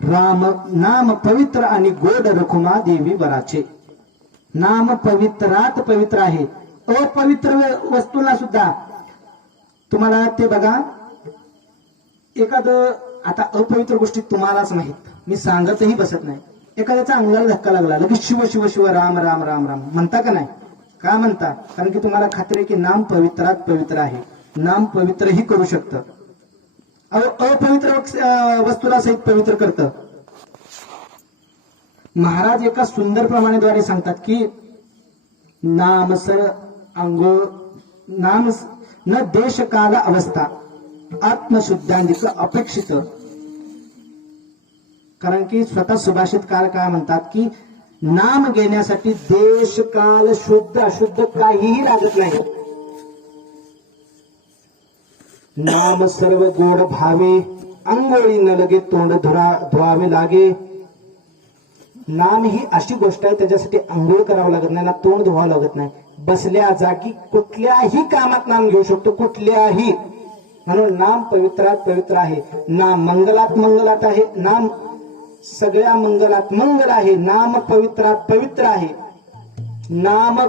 राम नाम पवित्र आणि गोड रखुमा देवी वराचे. नाम पवित्रात पवित्र आहे. अपवित्र वस्तूला सुद्धा तुम्हाला ते बघा, एखादं आता अपवित्र गोष्टी तुम्हालाच माहित, मी सांगतही बसत नाही. एखाद्याचा अंगाला धक्का लागला लगेच शिव शिव शिव राम राम राम राम म्हणता का नाही? का म्हणता? कारण की तुम्हाला खात्री आहे की नाम पवित्रात पवित्र आहे. नाम पवित्रही करू शकतं. अपवित्र वस्तूला सहित पवित्र करतं. महाराज एका सुंदर प्रमाणेद्वारे सांगतात की नाम सर अंगो नाम न देश काल अवस्था आत्मशुद्धांगिक अपेक्षित. कारण की स्वतः सुभाषितकार काय म्हणतात की नाम घेण्यासाठी देश काल शुद्ध अशुद्ध काहीही लागत नाही. नाम सर्व गोड भावे अंगोळी न लगे तोंड धुवावे लागे. नाम ही अशी गोष्ट आहे त्याच्यासाठी अंघोळ करावं लागत नाही ना तोंड धुवावं लागत नाही. बसल्या जागी कुठल्याही कामात नाम घेऊ शकतो, कुठल्याही. म्हणून नाम पवित्रात पवित्र आहे. नाम मंगलात मंगलात आहे. नाम सगळ्या मंगलात मंगल आहे. नाम पवित्रात पवित्र आहे. नाम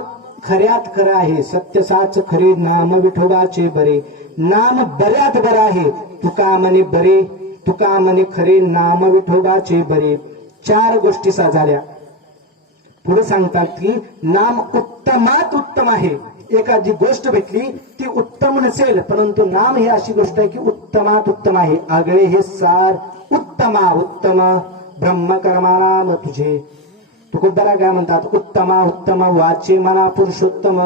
खऱ्यात खरं आहे. सत्य साच खरे नाम विठोबाचे बरे. नाम बऱ्यात बरं आहे. तुका म्हणे बरे तुका म्हणे खरे नाम विठोबाचे बरे. चार गोष्टी झाल्या. पुढे सांगतात की नाम उत्तमात उत्तम आहे. एखादी गोष्ट भेटली ती उत्तम नसेल, परंतु नाम ही अशी गोष्ट आहे की उत्तमात उत्तम आहे. आगळे हे सार उत्तमा उत्तम ब्रह्म कर्माराम तुझे. तुकोबरा काय म्हणतात? उत्तमा उत्तम वाचे मना पुरुषोत्तम.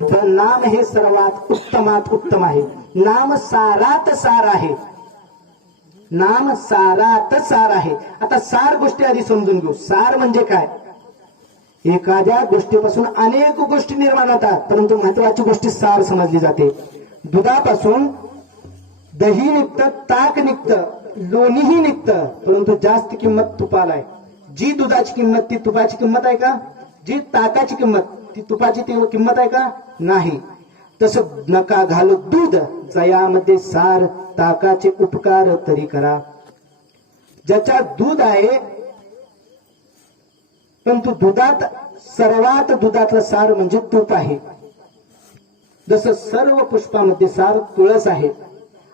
तर नाम हे सर्वात उत्तमात उत्तम आहे. नाम सारात सार आहे. नाम सारात सार आहे. आता सार गोष्टी आधी समजून घेऊ. सार म्हणजे काय? एखाद्या गोष्टीपासून अनेक गोष्टी निर्माण होतात, परंतु महत्वाची गोष्टी सार समजली जाते. दुधापासून दही निघतं, ताक निघतं, लोणीही निघतं, परंतु जास्त किंमत तुपाला आहे. जी दुधाची किंमत ती तुपाची किंमत आहे का? जी ताकाची किंमत ती तुपाची किंमत आहे का? नाही. तसं नका घालू दूध जयामध्ये सार, ताकाचे उपकार तरी करा. ज्याच्यात दूध आहे परंतु दुधात सर्वात दुधातलं सार म्हणजे तूप आहे. जसं सर्व पुष्पामध्ये सार तुळस आहे.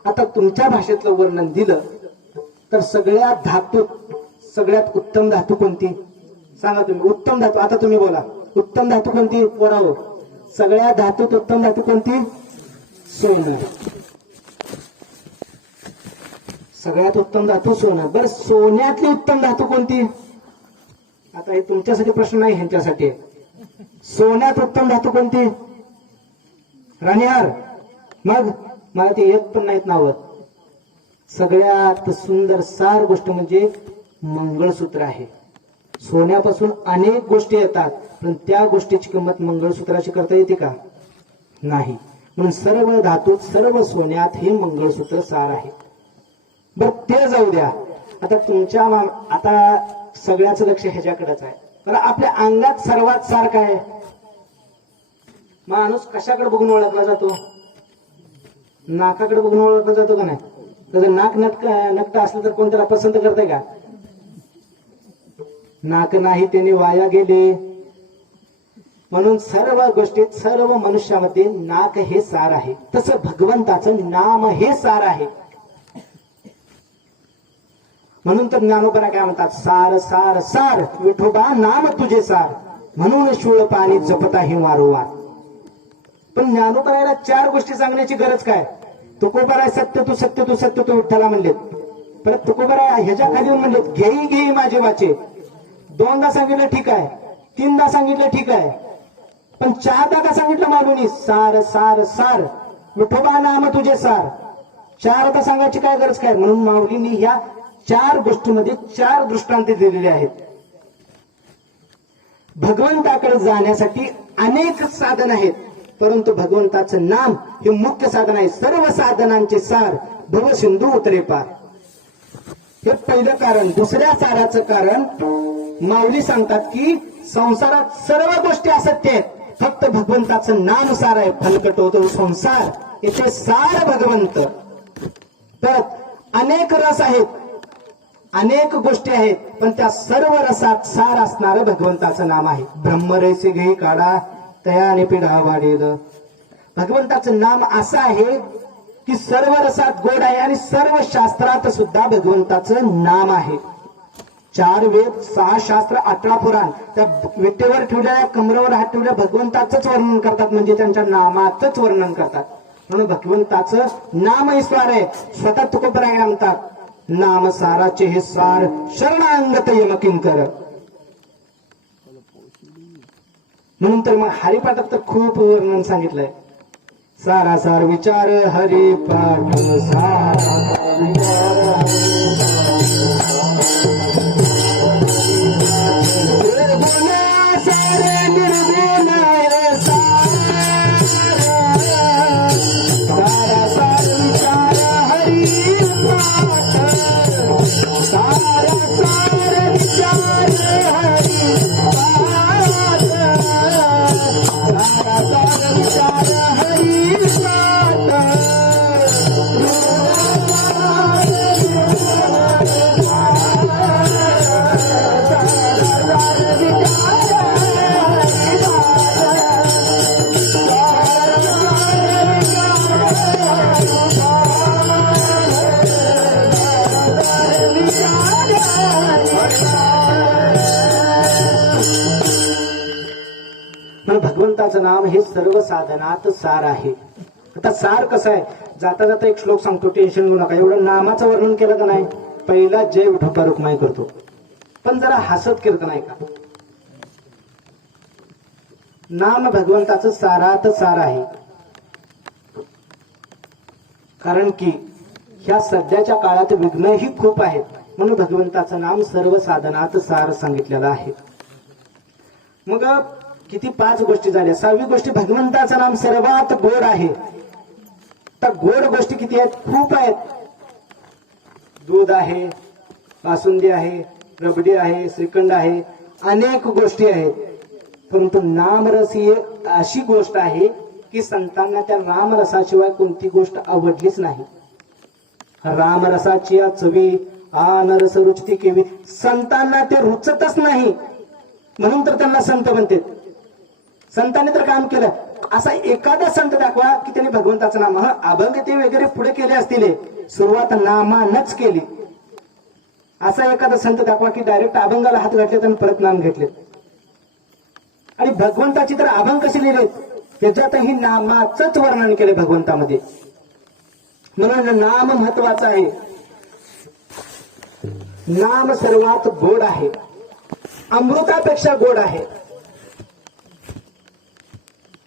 आता तुमच्या भाषेतलं वर्णन दिलं तर सगळ्या धातू सगळ्यात उत्तम धातू कोणती सांगा तुम्ही? उत्तम धातू. आता तुम्ही बोला उत्तम धातू कोणती? पोराव सगळ्या धातूत उत्तम धातू कोणती? सोनं. सगळ्यात उत्तम धातू सोनं. बरं सोन्यातली उत्तम धातू कोणती? आता हे तुमच्यासाठी प्रश्न नाही, ह्यांच्यासाठी. सोन्यात उत्तम धातू कोणती? राणीहार. मग मला ते येत पण नाहीत नावं. सगळ्यात सुंदर सार गोष्ट म्हणजे मंगळसूत्र आहे. सोन्यापासून अनेक गोष्टी येतात, पण त्या गोष्टीची किंमत मंगळसूत्राची करता येते का? नाही. म्हणून सर्व धातूत सर्व सोन्यात हे मंगळसूत्र सार आहे. बर ते जाऊ द्या. आता तुमच्या आता सगळ्याच लक्ष ह्याच्याकडेच आहे. तर आपल्या अंगात सर्वात सार काय? माणूस कशाकडे बघून ओळखला जातो? नाकाकडे बघून ओळखला जातो का नाही? त्याचं नाक नकटं असलं तर कोण त्याला पसंत करते का? नाक नाही त्याने वाया गेले. म्हणून सर्व गोष्टीत सर्व मनुष्यामध्ये नाक हे सार आहे. तसं भगवंताचं नाम हे सार आहे. म्हणून तर ज्ञानोबा काय म्हणतात? सार सार सार विठोबा नाम तुझे सार, म्हणून शूळ पाणी जपता हे वारंवार. पण ज्ञानोबराला चार गोष्टी सांगण्याची गरज काय? तुकोबरा सत्य तू सत्य तू सत्य तू विठ्ठला म्हणलेत. परत तुकोबरा ह्याच्या खाली येऊन म्हणलेत घेई घेई माझे वाचे. दोनदा सांगितलं ठीक आहे, तीनदा सांगितलं ठीक आहे, पण चारदा का सांगितलं मालूनी? सार सार सार विठोबा नाम तुझे सार. चारदा सांगायची काय गरज काय? म्हणून माऊलींनी ह्या चार गोष्टीमध्ये चार दृष्टांत दिलेले आहेत. भगवंताकडे जाण्यासाठी अनेक साधन आहेत, परंतु भगवंताचं नाम हे मुख्य साधन आहे. सर्व साधनांचे सार भव सिंधू उतरे पार. हे पहिलं कारण. दुसऱ्या साराचं कारण माऊली सांगतात की संसारात सर्व गोष्टी असत्य आहेत, फक्त भगवंताचं नाम सार आहे. फलकट होतो संसार, येथे सार भगवंत. तर अनेक रस आहेत, अनेक गोष्टी आहेत, पण त्या सर्व रसात सार असणारं भगवंताचं नाम आहे. ब्रह्मरसी घेई काढा तयाने पिढा वाढेल. भगवंताचं नाम असं आहे की सर्व रसात गोड आहे आणि सर्व शास्त्रात सुद्धा भगवंताचं नाम आहे. 4 वेद 6 शास्त्र 18 पुराण त्या विटेवर ठेवलेल्या कमरेवर हात ठेवल्या भगवंताचंच वर्णन करतात, म्हणजे त्यांच्या नामाचंच वर्णन करतात. म्हणून भगवंताचं नाम ईश्वर आहे. स्वतः तुकोबराय म्हणतात, नाम साराचे हे सार शरणांगत यमकिंकर. म्हणून तर मग हरिपाठात तर खूप वर्णन सांगितलंय. सारा सार विचार हरिपाठ सारा भगवंताचं नाम हे सर्व साधनात सार आहे. आता सार कसं आहे, जाता जाता एक श्लोक सांगतो, टेन्शन घेऊ नका. एवढं नामाचं वर्णन केलं का नाही, पहिला जय विठोबा रुक्माई करतो, पण जरा हसत कीर्तन ऐका. नाम भगवंताचं सारात सार आहे. कारण की ह्या सध्याच्या काळात विघ्नही खूप आहेत, म्हणून भगवंताचं नाम सर्व साधनात सार सांगितलेलं आहे. मग किती 5 गोष्टी झाल्या. 6वी गोष्टी भगवंताचं नाम सर्वात गोड आहे. तर गोड गोष्टी किती आहेत, खूप आहेत. दूध आहे, बासुंदी आहे, रबडी आहे, श्रीखंड आहे, अनेक गोष्टी आहेत. परंतु नामरस ही अशी गोष्ट आहे की संतांना त्या रामरसाशिवाय कोणती गोष्ट आवडलीच नाही. रामरसाची चवी नरस रुचती केवी, संतांना ते रुचतच नाही, म्हणून तर त्यांना संत म्हणतात. संतांनी तर काम केलं. असा एखादा संत दाखवा की त्यांनी भगवंताचं नाम अभंग ते वगैरे पुढे केले असतील, सुरुवात नामानच केली. असा एखादा संत दाखवा की डायरेक्ट अभंगाला हात घातले आणि परत नाम घेतले. आणि भगवंताची तर अभंग कसे लिहिले, त्याच्यातही नामाचंच वर्णन केले भगवंतामध्ये. म्हणून नाम महत्वाचं आहे. नाम सर्वात गोड आहे, अमृतापेक्षा गोड आहे.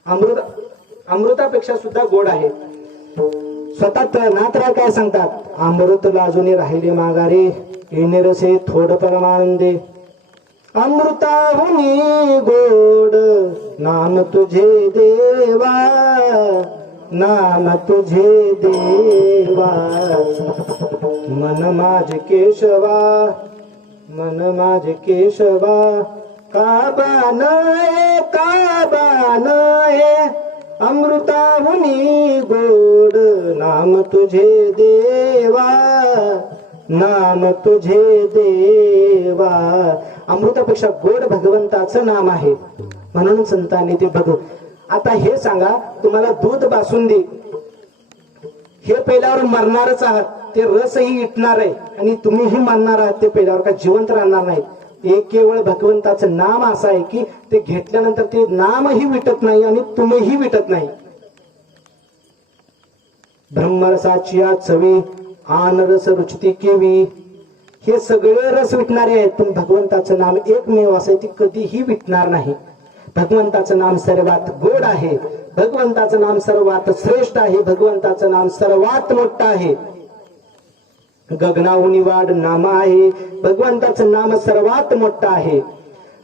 अमृतापेक्षा सुद्धा गोड आहे. स्वतः नाथराय काय सांगतात, अमृत लाजून राहिले माघारे येणे रसे थोड परमानंदे. अमृताहुनी गोड नाम तुझे देवा, नाम तुझे देवा. मन माझ केशवा, मन माझ केशवा, काबान अमृताहुनी गोड नाम तुझे देवा, नाम तुझे देवा. अमृतापेक्षा गोड भगवंताचं नाम आहे, म्हणून संतांनी ते बघू. आता हे सांगा, तुम्हाला दूध बासुंदी हे पहिल्यावर मरणारच आहात, ते रसही इटणार आहे आणि तुम्हीही मरणार आहात, ते पहिल्यावर काय जिवंत राहणार नाहीत. एक केवळ भगवंताचं नाम असं आहे की ते घेतल्यानंतर ते नामही विटत नाही आणि तुम्हीही विटत नाही. ब्रह्मरसाची चवी आनरस रुचती केवी, हे सगळे रस विटणारे आहेत, पण भगवंताचं नाम एकमेव असं ते कधीही विटणार नाही. भगवंताचं नाम सर्वात गोड आहे, भगवंताचं नाम सर्वात श्रेष्ठ आहे, भगवंताचं नाम सर्वात मोठं आहे. गगनाहुनी वाढ नाम आहे, भगवंताचं नाम सर्वात मोठं आहे.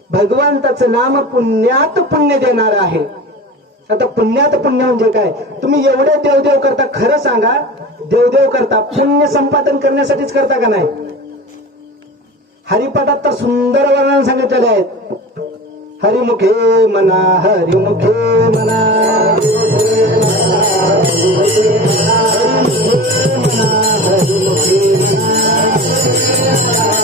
भगवंताचं नाम पुण्यात पुण्य देणार आहे. आता पुण्यात पुण्य म्हणजे काय, तुम्ही एवढे देवदेव करता, खरं सांगा देवदेव करता पुण्य संपादन करण्यासाठीच करता का नाही? हरिपाठात तर सुंदर वर्णन सांगितलेले आहेत. हरिमुखे मना, हरिमुखे मना, हरिमुखे मना, हरिमुखे मना.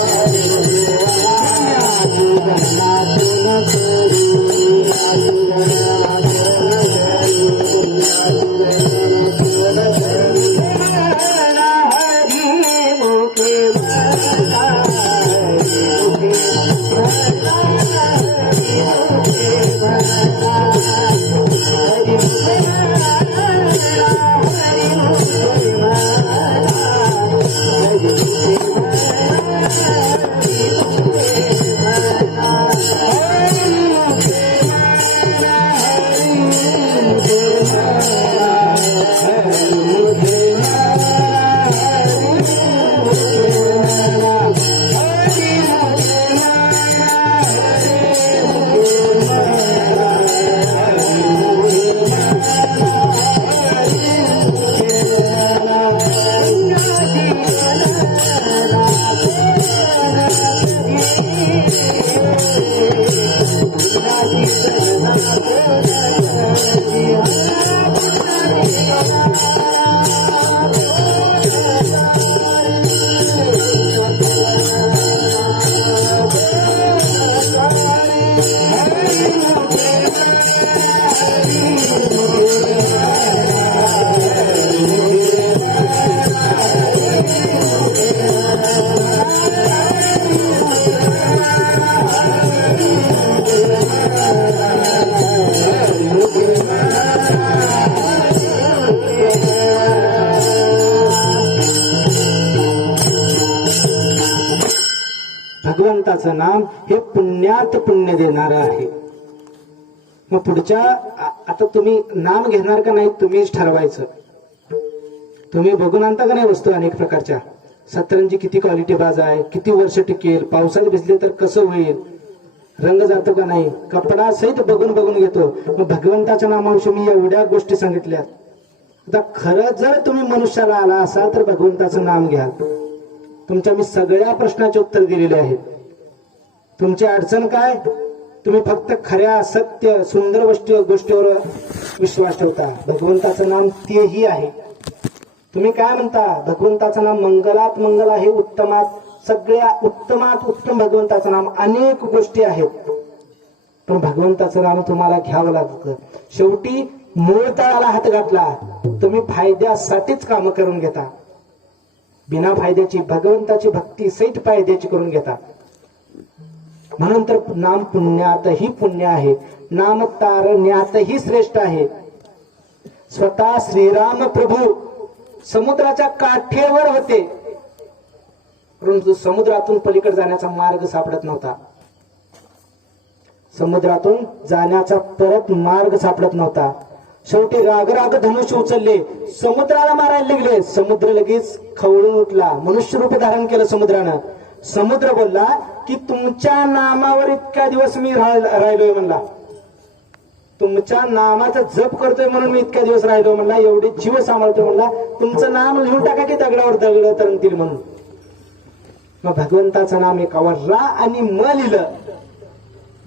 भगवंताचं नाम हे पुण्यात पुण्य देणारं आहे. मग पुढच्या आता तुम्ही नाम घेणार का नाही तुम्हीच ठरवायचं. तुम्ही बघून आणता का नाही वस्तू अनेक प्रकारच्या, सतरंजी किती क्वालिटी बाज आहे, किती वर्ष टिकेल, पावसात भिजले तर कसं होईल, रंग जातो का नाही, कपडा सहित बघून बघून घेतो. मग भगवंताच्या नामाविषयी मी एवढ्या गोष्टी सांगितल्या. आता खरं जर तुम्ही मनुष्याला आला असाल तर भगवंताचं नाम घ्या. तुमच्या मी सगळ्या प्रश्नाचे उत्तर दिलेले आहेत. तुमची अडचण काय, तुम्ही फक्त खऱ्या सत्य सुंदर गोष्टीवर विश्वास ठेवता. भगवंताचं नाम तेही आहे. तुम्ही काय म्हणता, भगवंताचं नाम मंगलात मंगल आहे, उत्तमात, सगळ्या उत्तमात उत्तम भगवंताचं नाम. अनेक गोष्टी आहेत, पण भगवंताचं नाम तुम्हाला घ्यावं लागतं. शेवटी मूळ तळाला हात घातला, तुम्ही फायद्यासाठीच काम करून घेता. बिना फायद्याची भगवंताची भक्ती सहित फायद्याची करून घेता. म्हणून तर नाम पुण्यातही पुण्य आहे, नाम तारण्यातही श्रेष्ठ आहे. स्वतः श्रीराम प्रभू समुद्राच्या काठेवर होते, परंतु समुद्रातून पलीकडे जाण्याचा मार्ग सापडत नव्हता. समुद्रातून जाण्याचा परत मार्ग सापडत नव्हता. शेवटी राग धनुष्य उचलले, समुद्राला मारायला लागले. समुद्र लगेच खवळून उठला, मनुष्य रूप धारण केलं समुद्रानं. समुद्र बोलला की तुमच्या नामावर इतक्या दिवस मी राहिलोय म्हणला, तुमच्या नामाचा जप करतोय म्हणून मी इतक्या दिवस राहिलो म्हणला, एवढे जीव सांभाळतोय म्हणला, तुमचं नाम लिहून टाका की दगडावर दगड तरंगतील म्हणून. मग भगवंताचं नाम एकावर रा आणि म लिहिलं.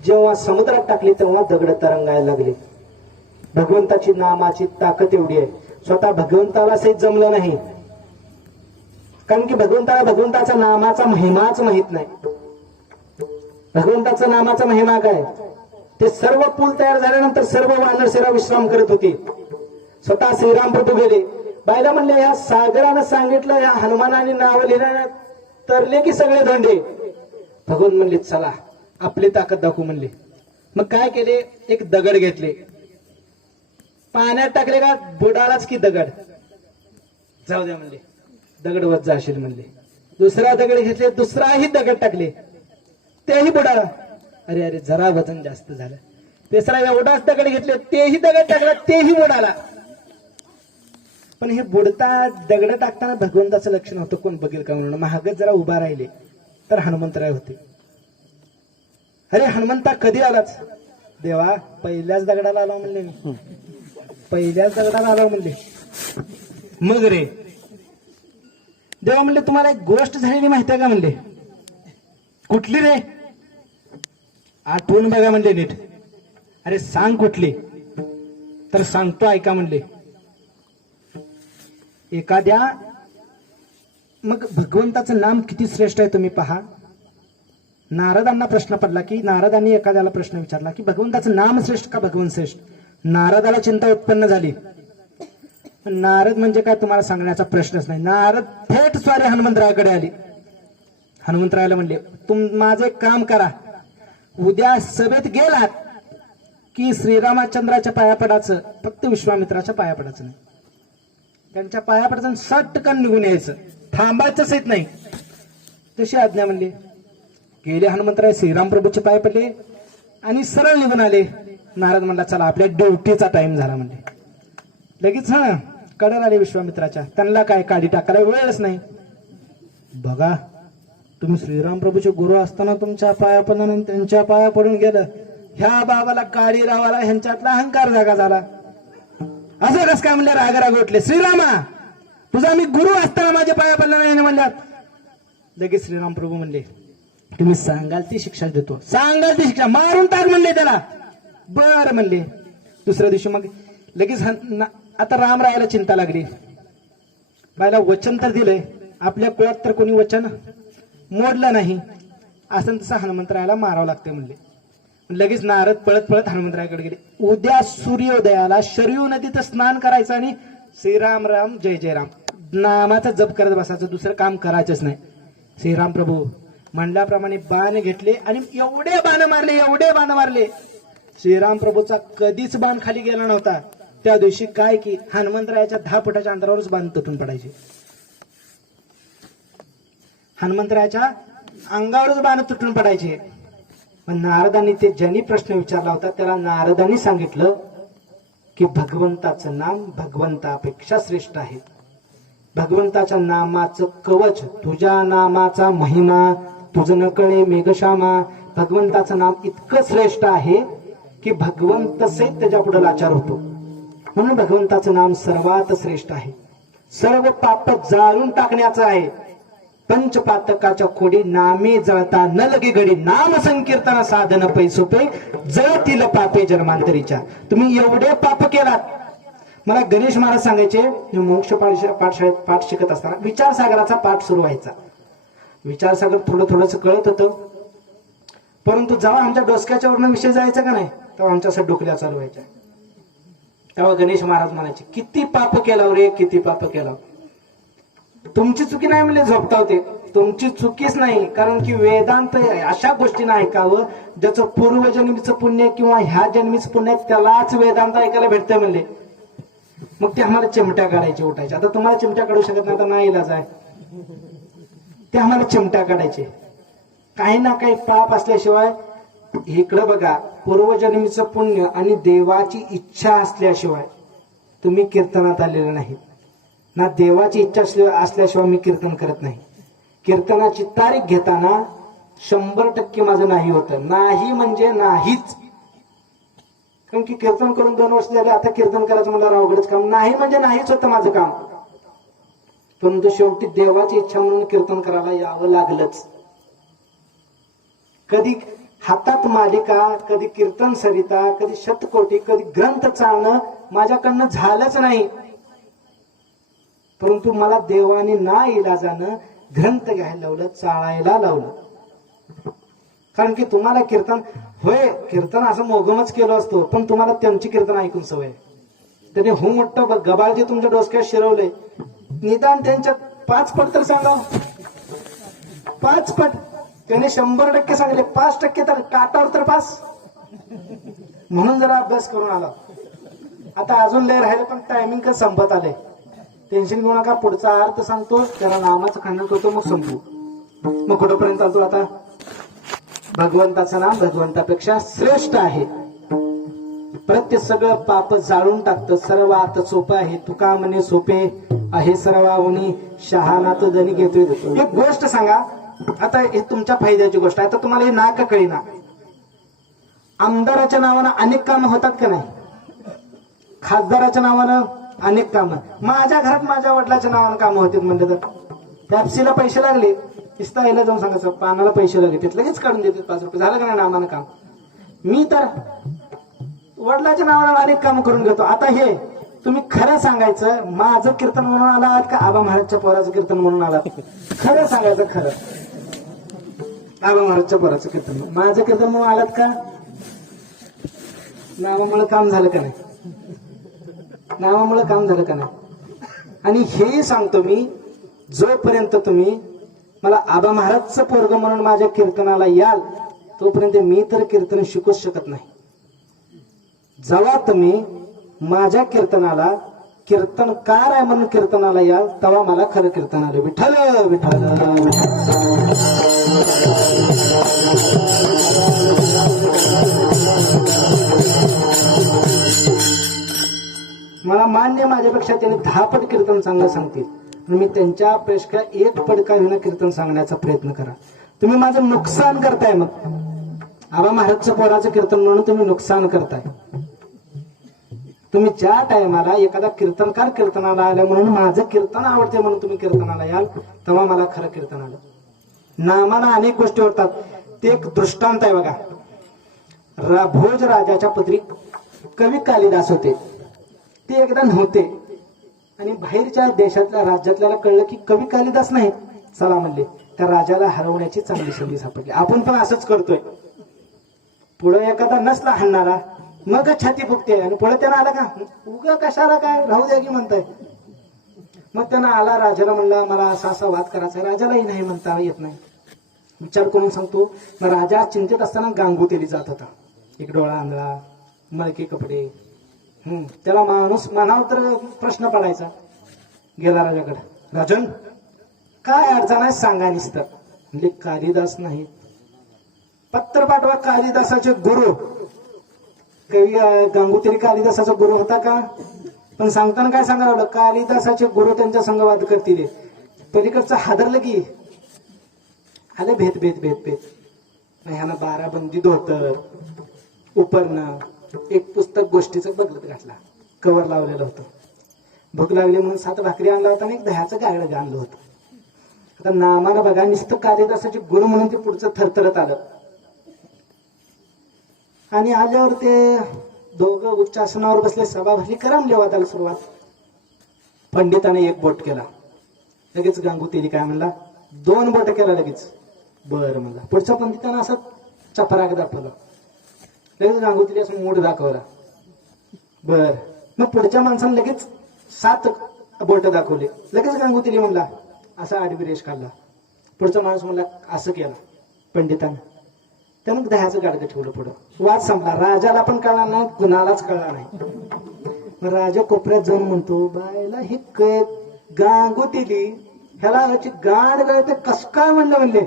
जेव्हा समुद्रात टाकली तेव्हा दगड तरंगायला लागले. भगवंताची नामाची ताकद एवढी आहे. स्वतः भगवंताला सहित जमलं नाही, कारण की भगवंताचा नामाचा महिमाच माहित नाही. भगवंताचा नामाचा महिमा काय, ते सर्व पूल तयार झाल्यानंतर सर्व वानरसेना विश्राम करत होती. स्वतः श्रीराम प्रभू गेले, बायला म्हणले या सागरानं सांगितलं, या हनुमानाने नाव लिहिलं तरले की सगळे धोंडे. भगवान म्हणले चला आपली ताकद दाखवू म्हणले. मग काय केले, एक दगड घेतले, पाण्यात टाकले का बुडालाच की दगड, जाऊ द्या म्हणले, दगड वज जाशील म्हणले. दुसरा दगड घेतले, दुसराही दगड टाकले, तेही बुडाला. अरे अरे जरा वजन जास्त झालं. तिसरा एवढाच दगड घेतले, तेही दगड टाकला, तेही बुडाला. पण हे बुडता दगड टाकताना भगवंताचं लक्ष नव्हतं, कोण बघेल का म्हणून. महागत जरा उभा राहिले तर हनुमंतराय होते. अरे हनुमंता कधी आलाच, देवा पहिल्याच दगडाला आला म्हणले, मी पहिल्याच दगडाला आला म्हणले. मग रे देवा म्हणले तुम्हाला एक गोष्ट झालेली माहिती आहे का म्हणले. कुठली रे, आठवून बघा म्हणले नीट. अरे सांग कुठली, तर सांगतो ऐका म्हणले. एखाद्या, मग भगवंताचं नाम किती श्रेष्ठ आहे तुम्ही पहा. नारदांना प्रश्न पडला की, नारदांनी एखाद्याला प्रश्न विचारला की भगवंताचं नाम श्रेष्ठ का भगवंत श्रेष्ठ. नारदाला चिंता उत्पन्न झाली. नारद म्हणजे काय तुम्हाला सांगण्याचा प्रश्नच नाही. नारद थेट स्वारी हनुमंतरायाकडे आली. हनुमंतरायाला म्हणले माझं एक काम करा, उद्या सभेत गेलात की श्रीरामचंद्राच्या पाया पडायचं, फक्त विश्वामित्राच्या पाया पडायचं नाही. त्यांच्या पाया पडायचं, सटकन निघून यायचं, थांबायचंच येत नाही. तशी आज्ञा म्हणली. गेले हनुमंतराय श्रीराम प्रभूचे पाय पडले आणि सरळ निघून आले. नारद म्हणला चला आपल्या ड्युटीचा टाइम झाला म्हणले. लगेच कडर आले विश्वामित्राच्या. त्यांना काय काढी टाकायला वेळच नाही. बघा तुम्ही श्रीराम प्रभूचे गुरु असताना तुमच्या पाया पडून आणि त्यांच्या पाया पडून गेलं, ह्या बाबाला काळी रावाला ह्यांच्यातला अहंकार जागा झाला. असं कस काय म्हणले, राग उठले. श्रीरामा तुझा मी गुरु असताना माझ्या पाया पडला नाही म्हणल्यात. लगेच श्रीराम प्रभू म्हणले तुम्ही सांगाल ती शिक्षा देतो, सांगाल ती शिक्षा, मारून टाक म्हणले त्याला. बर म्हणले. दुसऱ्या दिवशी मग लगेच आता राम रायाला चिंता लागली. बायला वचन तर दिलंय, आपल्या कुळात तर कोणी वचन मोडलं नाही, असं तसं हनुमंतरायाला मारावं लागतं म्हणले. लगेच नारद पळत पळत हनुमंतरायाकडे गेले. उद्या सूर्योदयाला शरयू नदीत स्नान करायचं आणि श्रीराम राम जय जय राम नामाचा जप करत बसायचं, दुसरं काम करायचंच नाही. श्रीराम प्रभू म्हणल्याप्रमाणे बाण घेतले आणि एवढे बाण मारले. श्रीराम प्रभूचा कधीच बाण खाली गेला नव्हता. त्या दिवशी काय की हनुमंतरायाच्या 10 फुटाच्या अंतरावरच बाण तुटून पडायचे. हनुमंतरायाच्या अंगावरच बाण तुटून पडायचे. पण नारदांनी ते ज्यांनी प्रश्न विचारला होता त्याला नारदांनी सांगितलं की भगवंताचं नाम भगवंतापेक्षा श्रेष्ठ आहे. भगवंताच्या नामाचं कवच, तुझ्या नामाचा महिमा तुझं न कळे मेघश्यामा. भगवंताचं नाम इतकं श्रेष्ठ आहे की भगवंत सहित त्याच्या पुढे लाचार होतो. म्हणून भगवंताचं नाम सर्वात श्रेष्ठ आहे. सर्व पाप जाळून टाकण्याचं आहे. पंचपातकाच्या खोडी नामे जळता न लगे घडी. नाम संकीर्तन साधन पैसोपे जळतील पापे जन्मांतरीच्या. तुम्ही एवढे पाप केलात. मला गणेश महाराज सांगायचे, मोक्ष पाठशाळेत पाठ शिकत असताना विचारसागराचा पाठ सुरू व्हायचा. विचारसागर थोडं थोडंसं कळत होतं, परंतु जेव्हा आमच्या डोसक्याच्या वरून विषय जायचा का नाही तेव्हा आमच्या डोकल्या चालू व्हायच्या. तेव्हा गणेश महाराज म्हणायचे, किती पाप केला रे, किती पाप केला. तुमची चुकी नाही म्हणजे झोपतावते, तुमची चुकीच नाही. कारण की वेदांत अशा गोष्टींना ऐकावं ज्याचं पूर्वजन्मीचं पुण्य किंवा ह्या जन्मीचं पुण्य त्यालाच वेदांत ऐकायला भेटतंय म्हणले. मग ते आम्हाला चिमट्या काढायचे उठायचे. आता तुम्हाला चिमट्या काढू शकत नाही, आता नाही इलाज आहे. ते आम्हाला चिमट्या काढायचे. काही ना काही पाप असल्याशिवाय, इकडं बघा, पूर्वजन्मीचं पुण्य आणि देवाची इच्छा असल्याशिवाय तुम्ही कीर्तनात आलेले नाही ना. देवाची इच्छा असल्याशिवाय मी कीर्तन करत नाही. कीर्तनाची तारीख घेताना 100% माझं नाही होतं. नाही म्हणजे नाहीच. कारण की कीर्तन करून 2 वर्ष झाले, आता कीर्तन करायचं मला अवघडच काम. नाही म्हणजे नाहीच होतं माझं काम. परंतु शेवटी देवाची इच्छा म्हणून कीर्तन करायला यावं लागलंच. कधी हातात मालिका, कधी कीर्तन सरिता, कधी शतकोटी, कधी ग्रंथ चालणं माझ्याकडनं झालंच नाही. परंतु मला देवाने ना इलाजानं ग्रंथ घ्यायला लावलं, चाळायला लावलं. कारण की तुम्हाला कीर्तन, होय कीर्तन असं मोगमच केलं असतो, पण तुम्हाला त्यांची कीर्तन ऐकून सवय. त्याने हो मोठं गबाळ जे तुमच्या डोसक्यात शिरवलंय, निदान त्यांच्यात 5 पट तर सांगा. 5 पट त्याने 100% सांगितले, 5% तर काटावर तर पास. म्हणून जरा अभ्यास करून आला. आता अजून लय राहिलं, पण टायमिंग का संपत आलंय. टेन्शन घेऊ नका, पुढचा अर्थ सांगतो, त्याला नामाचं खंडन करतो, मग संपू. मग कुठंपर्यंत चालतो आता. भगवंताचं नाम भगवंतापेक्षा श्रेष्ठ आहे. प्रत्येक सगळं पाप जाळून टाकतं. सर्वात सोपं आहे. तुका म्हणे सोपे आहे सर्वाहुनी, शहाणा तो धनी घेतोय. एक गोष्ट सांगा, आता हे तुमच्या फायद्याची गोष्ट आहे. आता तुम्हाला हे नाक कळीना. आमदाराच्या नावानं अनेक कामं होतात का नाही? खासदाराच्या नावानं अनेक कामं. माझ्या घरात माझ्या वडिलाच्या नावानं कामं होतील म्हणलं तर पॅप्सीला पैसे लागले, इस्ताईला जाऊन सांगायचं पानाला पैसे लागले, तिथं लगेच काढून देतात 5 रुपये. झालं का नाही नामानं काम? मी तर वडिलाच्या नावानं अनेक कामं करून घेतो. आता हे तुम्ही खरं सांगायचं, माझं कीर्तन म्हणून आलात का आबा महाराजच्या पोराचं कीर्तन म्हणून आलात? खरं सांगायचं, खरं. आबा महाराजच्या पोराचं कीर्तन, माझं कीर्तन म्हणून आलात का? नावामुळे काम झालं का नाही? नावामुळे काम झालं का नाही? आणि हेही सांगतो मी, जोपर्यंत तुम्ही मला आबा महाराजचं पोरग म्हणून माझ्या कीर्तनाला याल, तोपर्यंत मी तर कीर्तन शिकूच शकत नाही. जेव्हा तुम्ही माझ्या कीर्तनाला कीर्तनकार आहे म्हणून कीर्तनाला याल, तेव्हा मला खरं कीर्तन आलं. विठ्ठल विठ्ठल. मला मान्य, माझ्यापेक्षा त्यांनी 10 पट कीर्तन चांगलं सांगतील. मी त्यांच्यापेक्षा 1 पट का होईना कीर्तन सांगण्याचा प्रयत्न करा. तुम्ही माझं नुकसान करताय. मग आबा महाराजचं पोराचं कीर्तन म्हणून तुम्ही नुकसान करताय. तुम्ही ज्या टायमाला एखादा कीर्तनकार कीर्तनाला आला म्हणून माझं कीर्तन आवडते म्हणून तुम्ही कीर्तनाला याल, तेव्हा मला खरं कीर्तन आलं. नामाला अनेक गोष्टी होतात. ते एक दृष्टांत आहे बघा. भोज राजाच्या पदरी कवी कालिदास होते. ते एकदा नव्हते आणि बाहेरच्या देशातल्या राज्यातल्याला कळलं की कवी कालिदास नाही. चला म्हणले, त्या राजाला हरवण्याची चांगली संधी सापडली. आपण पण असंच करतोय. पुढे एखादा नसला हाणणारा, मग छाती फुगते आणि पुढे त्यानं आला का उगा कशाला काय राहू द्या की म्हणताय. मग त्यानं आला, राजाला म्हणला मला असा असा वाद करायचा. राजालाही नाही म्हणता येत नाही. विचार करून सांगतो. मग राजा चिंतेत असताना गांगुतेली जात होता. एक डोळा आंधळा, मळके कपडे. त्याला माणूस म्हणाव तर प्रश्न पडायचा. गेला राजाकडे, राजन काय अडचण आहे सांगा निसतं. म्हणजे कालिदास नाही, पत्र पाठवा कालिदासाचे गुरु. कवी गंगोत्री कालिदासाचा गुरु होता का? पण सांगताना काय सांगावं, कालिदासाचे गुरु त्यांच्या संगवाद करतील. पलीकडचं हादरलं की आलं भेद भेद भेद भेद. ह्यानं 12 बंदी धोतर उपरणं एक पुस्तक गोष्टीचं बघत घातला, कवर लावलेलं होतं. भूक लागली म्हणून 7 भाकरी आणला होता आणि एक दह्याचं गाडग आणलं होतं. आता नामानं बघा, नुसतं कालिदासाचे गुरु म्हणून ते पुढचं थरथरत आलं. आणि आल्यावर ते दोघं उच्च आसनावर बसले, सभा भरली, करमले वादाला सुरुवात. पंडिताने एक बोट केला, लगेच गांगुतेली काय म्हणला, 2 बोट केला लगेच. बरं म्हणला. पुढच्या पंडितानं असं चपराक दाखवला, लगेच गांगुतेली असं मूड दाखवला. बर. मग पुढच्या माणसाने लगेच 7 बोट दाखवले, लगेच गांगुतेली म्हणला, असा आडवी रेष काढला. पुढचा माणूस म्हणला असं केलं पंडितानं, त्यानं दह्याचं गाडगं ठेवलं पुढं. वाद संपला. राजाला पण कळला नाही, कुणालाच कळला नाही. राजा कोपऱ्यात जाऊन म्हणतो, बायला हे गांगुतेली ह्याला ह्याची गाड गळते कस काय म्हणले.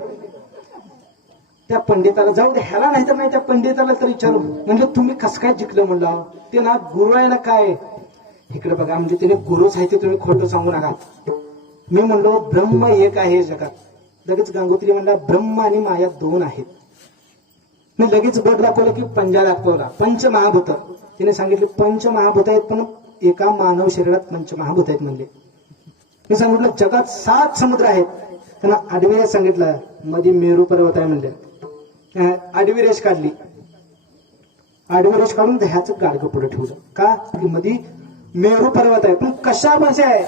त्या पंडिताला जाऊ दे, ह्याला नाही तर नाही, त्या पंडिताला तर विचारू. म्हणजे तुम्ही कस काय जिंकलं म्हणलं, ते ना गुरु आहे ना काय. इकडे बघा, म्हणजे त्याने गुरुच आहे ते तुम्ही खोटं सांगू नका. मी म्हणलो ब्रह्म एक आहे जगात. लगेच गांगोत्री म्हणला ब्रह्म आणि माया 2 आहेत. मी लगेच बोट दाखवलं की पंजा दाखवला, पंचमहाभूत. तिने सांगितले 5 महाभूत आहेत, पण एका मानव शरीरात 5 महाभूत आहेत म्हणले. मी सांगितलं जगात 7 समुद्र आहेत. त्यांना आडवी सांगितलं, मध्ये मेरू पर्वत आहे म्हणले. आडवी रेष काढली, आडवी रेष काढून दह्याचं गाडगं पुढे ठेवलं. का की मध्ये मेरू पर्वत आहे, पण कशा भाषा आहे,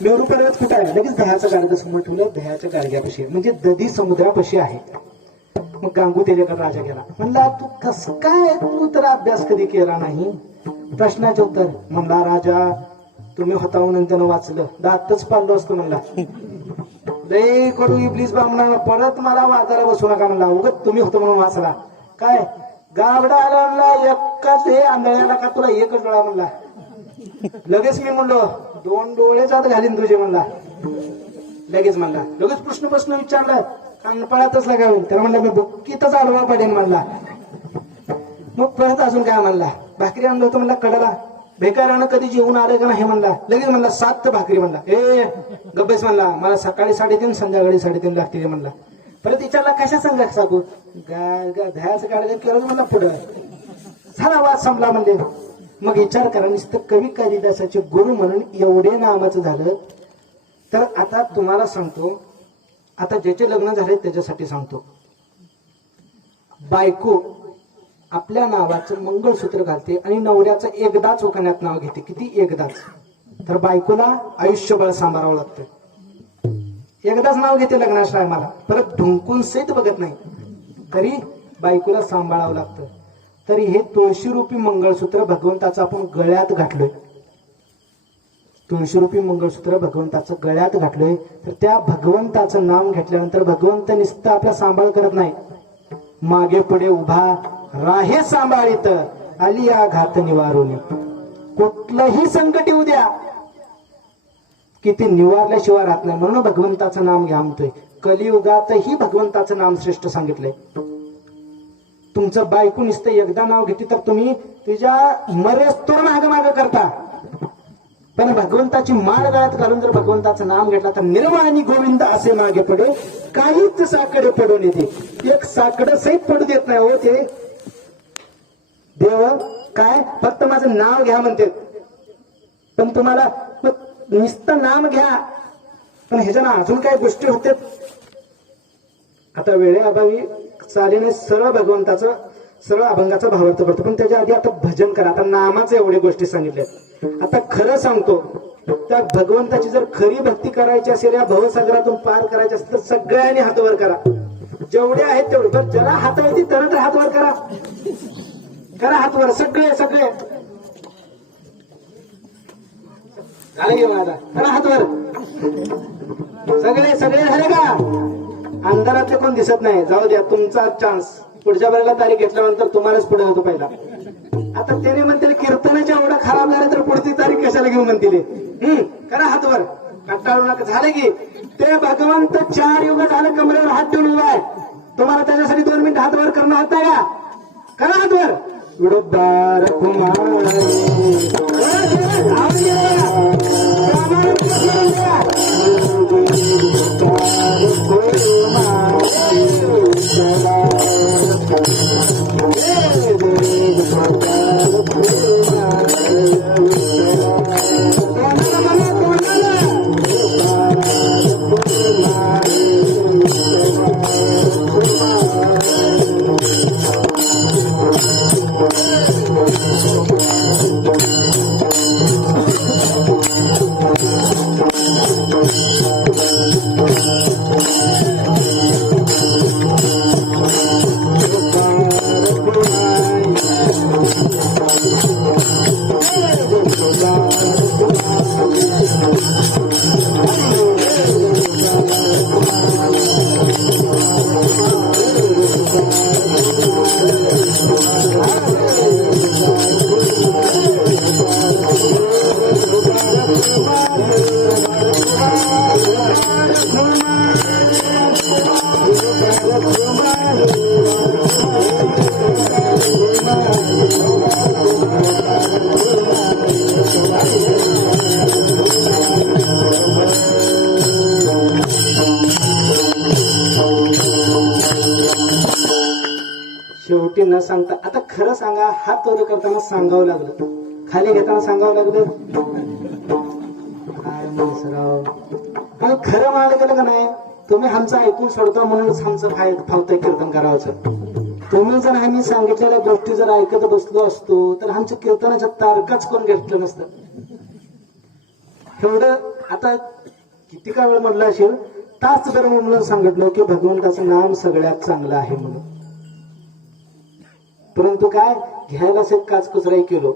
मेरू पर्वत कुठे आहे, लगेच दह्याचं गाडगं समोर ठेवलं. दह्याच्या गाडग्यापाशी आहे, म्हणजे दधी समुद्रापाशी आहे. मग गांगुतेलीकडे राजा गेला, म्हणला तू कस काय, तू तर अभ्यास कधी केला नाही. प्रश्नाचे उत्तर म्हणला, राजा तुम्ही होता म्हणून त्यानं वाचलं, दातच पाडलो असतो म्हणला. लय कडू इब्लीस बामणा, परत मला वाचायला बसू नका म्हणला, उगत तुम्ही होतो म्हणून वाचला. काय गावडा आला म्हणला, एकाच हे आंधळ्याला का तुला एकच डोळा म्हणला. लगेच मी म्हणलो 2 डोळे जात घालीन तुझे म्हणला. लगेच म्हणला, लगेच प्रश्न विचारला, कानपळातच लागावी. त्याला म्हणलं मी बुक्कीतच आडवा पडेन म्हणला. मग परत अजून काय म्हणला, भाकरी आणलं होतं म्हणला कडला, बेकारानं कधी जेवून आलं का नाही म्हणला. लगेच म्हणला 7 भाकरी म्हणला. गब्बेस म्हणला, मला सकाळी 3:30 संध्याकाळी 3:30 लागतील म्हणला. परत विचारला कशा सांगा सांगू, दह्याचं गाडगं केलं म्हणला. पुढं झाला, वाद संपला म्हणले. मग विचार करा, नुसतं कवी कालिदासाचे गुरु म्हणून एवढे नामाचं झालं. तर आता तुम्हाला सांगतो, आता ज्याचे लग्न झाले त्याच्यासाठी सांगतो. बायको आपल्या नावाचं मंगळसूत्र घालते आणि नवऱ्याचं एकदाच उखाण्यात नाव घेते. किती एकदाच, तर बायकोला आयुष्यभर सांभाळावं लागतं. एकदाच नाव घेते लग्नाच्या टायमाला, परत ढुंकून सहित बघत नाही, तरी बायकोला सांभाळावं लागतं. तरी हे तुळशीरूपी मंगळसूत्र भगवंताचं आपण गळ्यात घातलोय. तुळशीरूपी मंगळसूत्र भगवंताचं गळ्यात घातलोय. तर त्या भगवंताचं नाम घेतल्यानंतर भगवंत नुसतं आपला सांभाळ करत नाही, मागे पुढे उभा राहे सांभाळीत, आली या घात निवारून. कुठलंही संकट येऊ द्या की ते निवारल्याशिवाय राहत नाही. म्हणून भगवंताचं नाम घ्या म्हणतोय. कलियुगातही भगवंताचं नाम श्रेष्ठ सांगितलंय. तुमचं बायको नुसतं एकदा नाव घेते तर तुम्ही तिच्या मरेस तो माग करता. पण भगवंताची माळ गळ्यात घालून जर भगवंताचं नाम घेतला तर निर्वाणी गोविंद असे मागे पडे, काहीच साकडे पडून येते. एक साकडं सहित पडू देत नाही हो ते देव. काय फक्त माझं नाव घ्या म्हणते, पण तुम्हाला नुसतं नाम घ्या, पण ह्याच्यानं अजून काही गोष्टी होते. आता वेळेअभावी चालीने सरळ भगवंताचं सरळ अभंगाचा भावार्थ करतो, पण त्याच्या आधी आता भजन करा. आता नामाचे एवढे गोष्टी सांगितल्या. आता खरं सांगतो, त्या भगवंताची जर खरी भक्ती करायची असेल, या भवसागरातून पार करायची असेल तर सगळ्यांनी हातवर करा, जेवढे आहेत तेवढे. बरं ज्याला हातावर येते तर हातवर करा, करा हातवर, सगळे सगळे झाले घेऊन आता करा हातवर, सगळे सगळे झाले का? अंधारातले कोण दिसत नाही, जाऊ द्या, तुमचा चान्स. पुढच्या वेळेला तारीख घेतल्यानंतर तुम्हालाच पुढे होतो पहिला. आता त्याने म्हणतील कीर्तनाच्या एवढा खराब झाला तर पुढची तारीख कशाला घेऊन म्हणतील. करा हातवर. कंटाळू नका. झाले की ते भगवंत 4 युग झालं कमरेवर हात ठेवून उभा आहे. तुम्हाला त्याच्यासाठी 2 मिनिट हात वर करणं होत नाही का? करा हात वर. विडोबार कुमार शेवटी न सांगता. आता खरं सांगा, हात वर करताना सांगावं लागलं, खाली घेताना सांगावं लागलं. काय माणसराव, पण खरं म्हणायला गेलं का नाही, तुम्ही आमचं ऐकून सोडता म्हणूनच आमचं फावतंय कीर्तन करावचं. तुम्ही जर आम्ही सांगितलेल्या गोष्टी जर ऐकत बसलो असतो तर आमच्या कीर्तनाच्या तारकाच कोण घेतलं नसतं. एवढं आता किती काय वेळ म्हणलं असेल, तासभर म्हणून सांगितलं की भगवंताचं नाम सगळ्यात चांगलं आहे म्हणून. परंतु काय घ्यायलाच एक काचकुचराई केलो.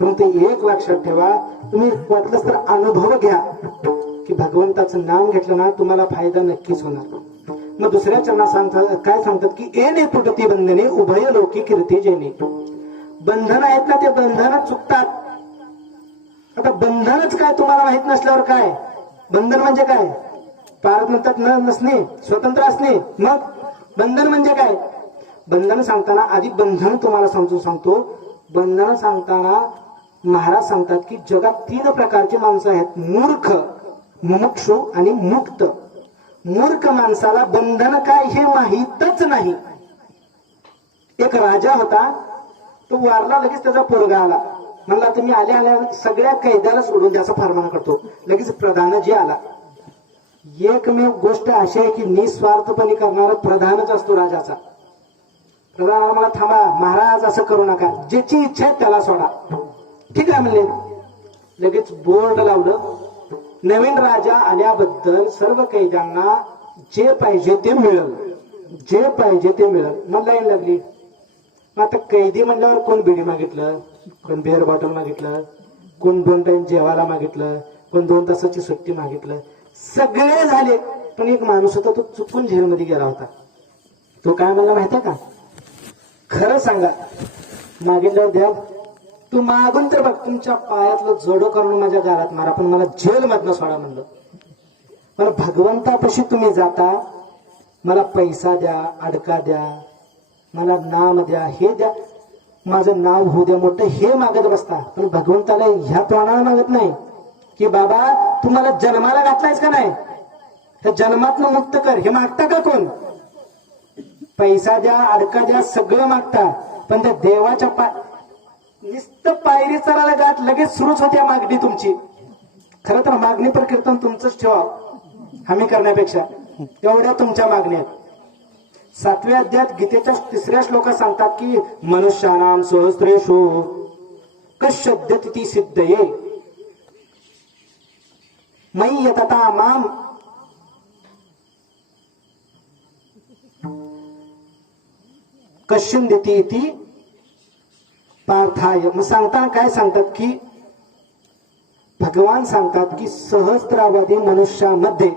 परंतु एक लक्षात ठेवा, तुम्ही वाटलंच तर अनुभव घ्या की भगवंताचं नाम घेतलं ना तुम्हाला फायदा नक्कीच होणार. मग दुसऱ्या चरणात सांगतात, काय सांगतात की एने तुटती बंधने उभय लोकी कीर्ती जेणे. बंधन आहेत ना, ते बंधन चुकतात. आता बंधनच काय तुम्हाला माहित नसल्यावर काय बंधन म्हणजे काय? पारतंत्र्यात न नसणे, स्वतंत्र असणे. मग बंधन म्हणजे काय? बंधन सांगताना आधी बंधन तुम्हाला समजून सांगतो. बंधन सांगताना महाराज सांगतात की जगात 3 प्रकारची माणसं आहेत, मूर्ख, मुमुक्षु आणि मुक्त. मूर्ख माणसाला बंधन काय हे माहीतच नाही. एक राजा होता, तो वारला, लगेच त्याचा पोरगा आला. म्हणला तुम्ही आल्या आल्या सगळ्या कैद्याला सोडून द्याचा फरमान करतो. लगेच प्रधानजी आला. एकमेव गोष्ट अशी आहे की निस्वार्थपणे करणारा प्रधानच असतो राजाचा. प्रधानाला मला थांबा महाराज असं करू नका, ज्याची इच्छा आहे त्याला सोडा. ठीक आहे म्हणले. लगेच बोर्ड लावलं, नवीन राजा आल्याबद्दल सर्व कैद्यांना जे पाहिजे ते मिळेल, जे पाहिजे ते मिळेल. मग लाईन लागली. मग आता कैदी म्हणल्यावर कोण बिडी मागितलं, कोण बिअर बॉटल मागितलं, कोण 2 टाइम जेवायला मागितलं, कोण 2 तासाची सुट्टी मागितलं. सगळे झाले, पण एक माणूस होता, तो चुकून जेलमध्ये गेला होता. तो काय म्हणला माहितीये का? खरं सांगा, मागितल्यावर द्या. तू मागून तर बघ, तुमच्या पायातलं जोडं करून माझ्या गालात मारा, पण मला जेल मधनं सोडा म्हणलं. पण भगवंतापाशी तुम्ही जाता, मला पैसा द्या, अडका द्या, मला नाम द्या, हे द्या, माझं नाव होऊ द्या मोठं, हे मागत बसता. पण भगवंताला ह्या तोंडाला मागत नाही की बाबा तुम्हाला जन्माला घातलायस का नाही, त्या जन्मातनं मुक्त कर, हे मागता का कोण? पैसा द्या, अडका द्या, सगळं मागता. पण त्या देवाच्या नुसतं पायरी चढायला गाठ लगेच सुरूच होत्या मागणी तुमची. खरं तर मागणी पर कीर्तन तुमचंच ठेवा, आम्ही करण्यापेक्षा. एवढ्या तुमच्या मागण्या आहेत. 7व्या अध्यायात गीतेच्या 3ऱ्या श्लोकात सांगतात की मनुष्यानाम सहस्रेषु कश्यद्यति सिद्धये मयि यतता माम कश्यन्दिति इति पार्थाय. मग सांगताना काय सांगतात की भगवान सांगतात की सहस्रावधी मनुष्यामध्ये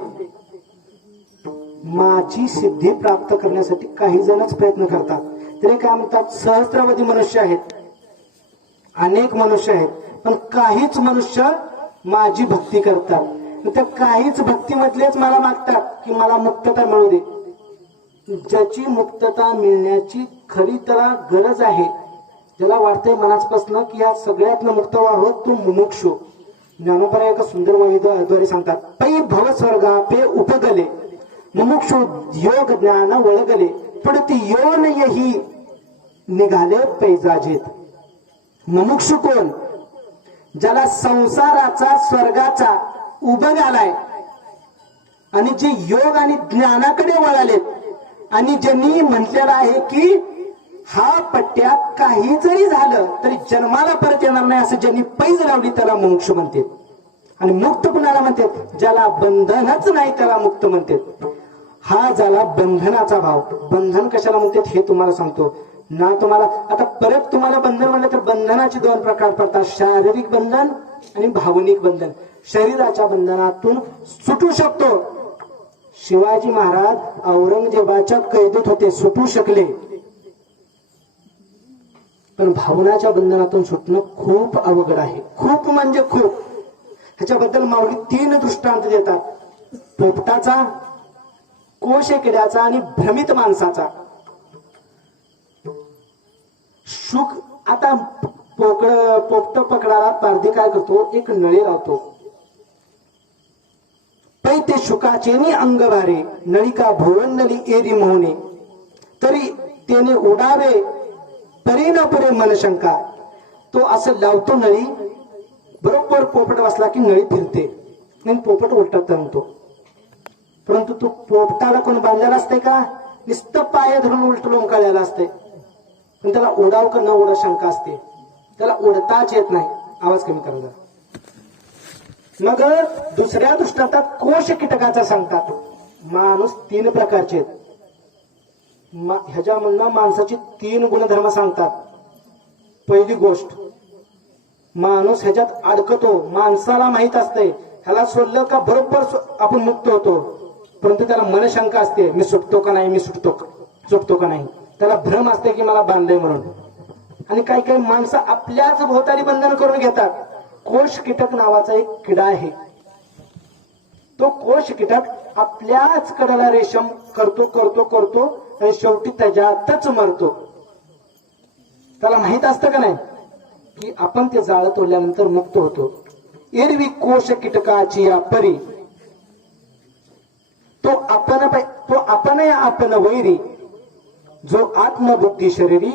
माझी सिद्धी प्राप्त करण्यासाठी काही जणच प्रयत्न करतात. तरी काय म्हणतात, सहस्रावधी मनुष्य आहेत, अनेक मनुष्य आहेत, पण काहीच मनुष्य माझी भक्ती करतात, त्या काहीच भक्तीमधलेच मला मागतात की मला मुक्तता मिळू दे. ज्याची मुक्तता मिळण्याची खरी त्याला गरज आहे, ज्याला वाटतंय मनापासून की या सगळ्यातनं मुक्त व्हावं, तो मुमुक्षु. ज्ञानोबा एका सुंदर वैद्याद्वारे सांगतात, पै भव स्वर्गा पे उपगले मुमुक्षु योग ज्ञान वळगले पडती योन यही निघाले पैजाजीत. मुमुक्षु कोण? ज्याला संसाराचा स्वर्गाचा उभं आलाय आणि जे योग आणि ज्ञानाकडे वळालेत आणि ज्यांनी म्हटलेलं आहे की हा पट्ट्यात काही जरी झालं तरी जन्माला परत येणार नाही असं ज्यांनी पैज लावली त्याला मुमुक्षु म्हणते. आणि मुक्त कुणाला म्हणतात? ज्याला बंधनच नाही त्याला मुक्त म्हणतात. हा झाला बंधनाचा भाव. बंधन कशाला म्हणतात हे तुम्हाला सांगतो ना. तुम्हाला आता परत तुम्हाला बंधन म्हणलं तर बंधनाचे दोन प्रकार पडतात, शारीरिक बंधन आणि भावनिक बंधन. शरीराच्या बंधनातून सुटू शकतो. शिवाजी महाराज औरंगजेबाच्या कैदेत होते, सुटू शकले, पण भावनाच्या बंधनातून सुटणं खूप अवघड आहे. खूप म्हणजे खूप. ह्याच्याबद्दल माऊली 3 दृष्टांत देतात, पोपटाचा, कोशकिड्याचा आणि भ्रमित माणसाचा. शुक आता पोपट पकडायला पारधी काय करतो? एक नळी लावतो. पै ते शुकाचे नि अंग भारे नळिका भोवंडली एरी मोहने तरी त्याने उडावे परे न परे मनशंका. तो असं लावतो नळी, बरोबर पोपट बसला की नळी फिरते आणि पोपट उलटा तरंगतो. परंतु तो पोपटाला कोण बांधलेला असते का? नुसतं पाय धरून उलट लोंकाळलेला असते, पण त्याला उडाव का न उडा शंका असते. त्याला उडताच येत नाही. आवाज कमी करायचा. मग दुसऱ्या दृष्टांतात कोश कीटकाचा सांगतात. माणूस 3 प्रकारचे आहेत. ह्याच्यामधनं माणसाची 3 गुणधर्म सांगतात. पहिली गोष्ट, माणूस ह्याच्यात अडकतो. माणसाला माहित असते ह्याला सोडलं का बरोबर आपण मुक्त होतो, परंतु त्याला मनशंका असते, मी सुटतो का नाही, मी सुटतो का नाही. त्याला भ्रम असते की मला बांधलंय म्हणून. आणि काही काही माणसं आपल्याच भोवताली बंधन करून घेतात. कोश कीटक नावाचा एक किडा आहे. तो कोश कीटक आपल्याच कडाला रेशम करतो करतो करतो आणि शेवटी त्याच्यातच मरतो. त्याला माहित असतं का नाही की आपण ते जाळं तोडल्यानंतर मुक्त होतो. एरवी कोश कीटकाची या परी तो आपण वैरी जो आत्मबुद्धी शरीरी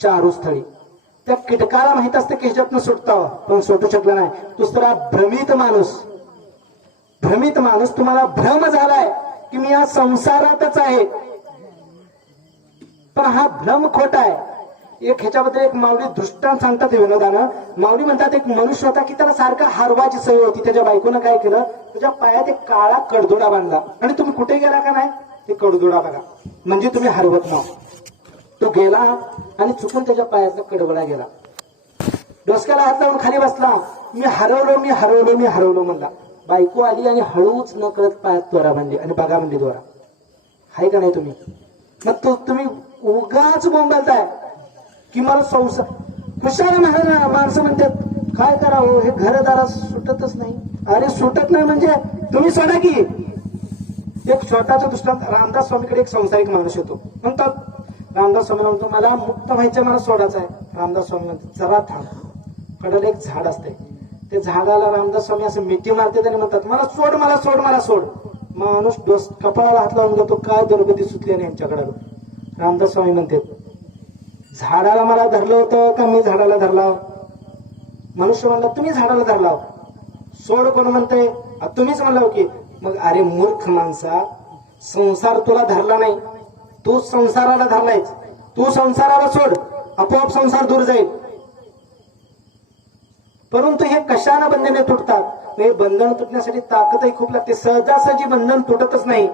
चारू स्थळी. त्या कीटकाला माहित असतं की ह्याच्यातनं सुटतावं, पण सुटू शकला नाही. दुसरा भ्रमित माणूस. भ्रमित माणूस, तुम्हाला भ्रम झालाय की मी या संसारातच आहे, पण हा भ्रम खोटा आहे. एक ह्याच्याबद्दल एक माऊली दृष्टांत सांगतात विनोदानं. माऊली म्हणतात एक मनुष्य होता की त्याला सारखा हरवाची सवय होती. त्याच्या बायकोनं काय केलं, त्याच्या पायात एक काळा कडदोडा बांधला आणि तुम्ही कुठे गेला का नाही ते कडदोडा बघा म्हणजे तुम्ही हरवत नाही. तो गेला आणि चुकून त्याच्या पायाचा कडवडा गेला. डोसक्याला हात लावून खाली बसला. मी हरवलो म्हणला. बायको आली आणि हळूच न कळत पायात दोरा बांधली आणि बघा म्हणली दोरा. हाय का नाही तुम्ही? मग तुम्ही उगाच बोंबलताय की मला संसार. हुशार माणसं म्हणतात काय करावं, हे घरदारा सुटतच नाही. अरे सुटत नाही म्हणजे तुम्ही सोडा की. एक छोटाचा दृष्टांत, रामदास स्वामीकडे एक संसारिक माणूस येतो. म्हणतात रामदास स्वामी म्हणतो मला मुक्त व्हायचं, मला सोडायचं आहे. रामदास स्वामी म्हणतात जरा थांब. कडेला एक झाड असते, ते झाडाला रामदास स्वामी असं मिठी मारते आणि म्हणतात मला सोड, मला सोड, मला सोड. माणूस कपाळाला हात लावून जातो, काय दुर्गती सुचली नाही यांच्याकडे. रामदास स्वामी म्हणतात झाडाला मला धरलं होतं का मी झाडाला धरला? मनुष्य म्हणला तुम्ही झाडाला धरला. सोड कोण म्हणतंय? तुम्हीच म्हणला की. मग अरे मूर्ख माणसा, संसार तुला धरला नाही, तू संसाराला धरलायच. तू संसाराला सोड, आपोआप संसार दूर जाईल. परंतु हे कशानं बंधने तुटतात? हे बंधन तुटण्यासाठी ताकदही खूप लागते. सहजासहजी बंधन तुटतच नाही.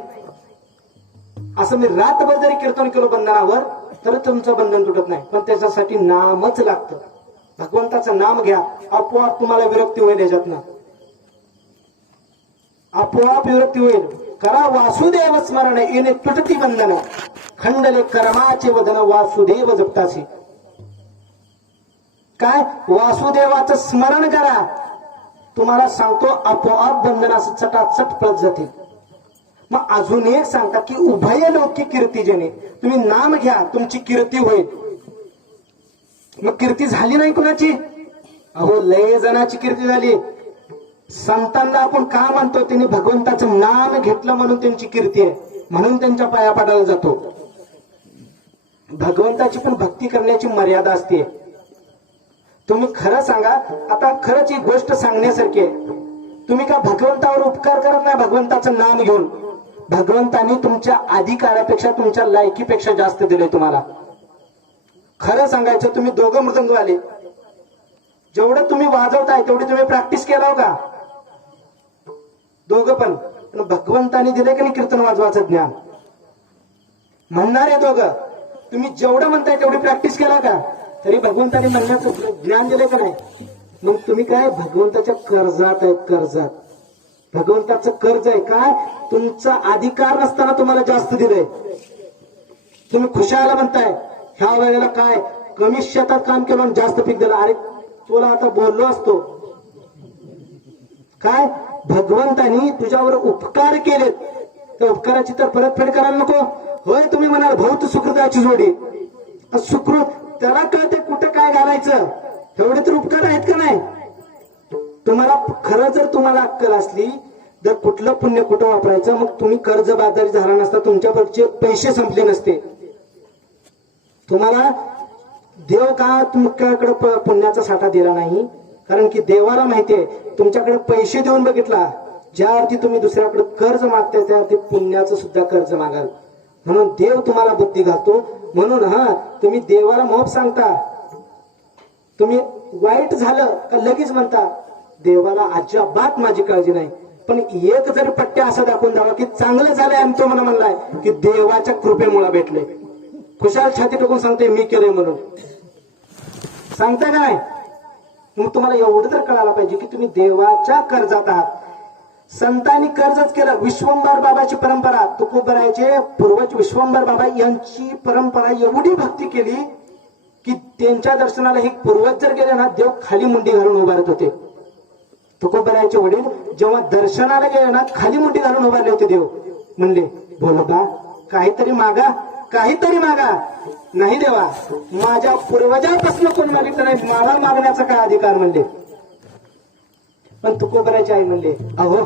असं मी रातभर जरी कीर्तन केलं बंधनावर तर तुमचं बंधन तुटत नाही, पण त्याच्यासाठी नामच लागतं. भगवंताचं नाम घ्या, आपोआप तुम्हाला विरक्ती होईल. याच्यातनं आपोआप विरक्ती होईल. करा वासुदेव स्मरण येणे तुटती बंधन, खंडले कर्माचे वदन वासुदेव जपतासी. काय? वासुदेवाचं स्मरण करा तुम्हाला सांगतो आपोआप बंधन असं चटाचट पळत जातील. मग अजून एक सांगतात की उभय लौकिक कीर्ती जेणे, तुम्ही नाम घ्या तुमची कीर्ती होईल. मग कीर्ती झाली नाही कुणाची? अहो लय जणाची कीर्ती झाली. संतांना आपण का म्हणतो? त्यांनी भगवंताचं नाम घेतलं म्हणून त्यांची कीर्ती आहे, म्हणून त्यांच्या पाया पडायला जातो. भगवंताची पण भक्ती करण्याची मर्यादा असते. तुम्ही खरं सांगा, आता खरंच ही गोष्ट सांगण्यासारखी आहे. तुम्ही का भगवंतावर उपकार करत नाही भगवंताचं नाम घेऊन? भगवंतानी तुमच्या अधिकारापेक्षा तुमच्या लायकीपेक्षा जास्त दिले तुम्हाला. खरं सांगायचं, तुम्ही दोघं मृदंगवाले, जेवढं तुम्ही वाजवताय तेवढी तुम्ही प्रॅक्टिस केला का? दोघं पण. भगवंतानी दिले का नाही कीर्तन वाजवायचं ज्ञान? म्हणणारे दोघं, तुम्ही जेवढं म्हणताय तेवढी प्रॅक्टिस केला का? तरी भगवंतानी म्हणण्याचं ज्ञान दिले का नाही? मग तुम्ही काय भगवंताच्या कर्जात आहेत, कर्जात. भगवंताचं कर्ज आहे काय? तुमचा अधिकार नसताना तुम्हाला जास्त दिलंय. तुम्ही खुशाला म्हणताय ह्या वेळेला काय कमी शेतात काम केलं आणि जास्त पीक दिलं. अरे तुला आता बोललो असतो काय? भगवंतानी तुझ्यावर उपकार केलेत, त्या उपकाराची तर परतफेड करायला नको होय? तुम्ही म्हणाल भौत सुकृताची जोडी. सुकृत त्याला कळते कुठं काय घालायचं, एवढे तर उपकार आहेत का नाही? तुम्हाला खरं जर तुम्हाला अक्कल असली तर कुठलं पुण्य कुठं वापरायचं, मग तुम्ही कर्जबाजारी झाला नसता, तुमच्याकडचे पैसे संपले नसते. तुम्हाला देव का तुमच्याकडे पुण्याचा साठा दिला नाही? कारण की देवाला माहितीये तुमच्याकडे पैसे देऊन बघितला, ज्यावरती तुम्ही दुसऱ्याकडे कर्ज मागताय त्यावरती पुण्याचं सुद्धा कर्ज मागाल. म्हणून देव तुम्हाला बुद्धी घालतो. म्हणून तुम्ही देवाला मोप सांगता, तुम्ही वाईट झालं का लगेच म्हणता देवाला अजिबात माझी काळजी नाही. पण एक जरी पट्ट्या असं दाखवून द्यावा की चांगलं झालंय आणि तो मला म्हणलाय की देवाच्या कृपेमुळे भेटले, खुशाल छाती टोकून सांगते मी केलंय म्हणून. सांगता का नाही? मग तुम्हाला एवढं तर कळायला पाहिजे की तुम्ही देवाच्या कर्जात आहात. संतांनी कर्जच केलं. विश्वंभर बाबाची परंपरा, तुकोबरायचे पूर्वज विश्वंभर बाबा यांची परंपरा एवढी भक्ती केली की त्यांच्या दर्शनाला हे पूर्वज जर गेले ना, देव खाली मुंडी घालून उभारत होते. तुकोबरायचे वडील जेव्हा दर्शनाला गेले ना, खाली मुंडी घालून उभारले होते. देव म्हणले बोलबा काहीतरी मागा, काहीतरी मागा. नाही देवा, माझ्या पूर्वजापासून कोण मागितलं नाही, मला मागण्याचा काय अधिकार म्हणले. पण तुकोबरायची आई म्हणले अहो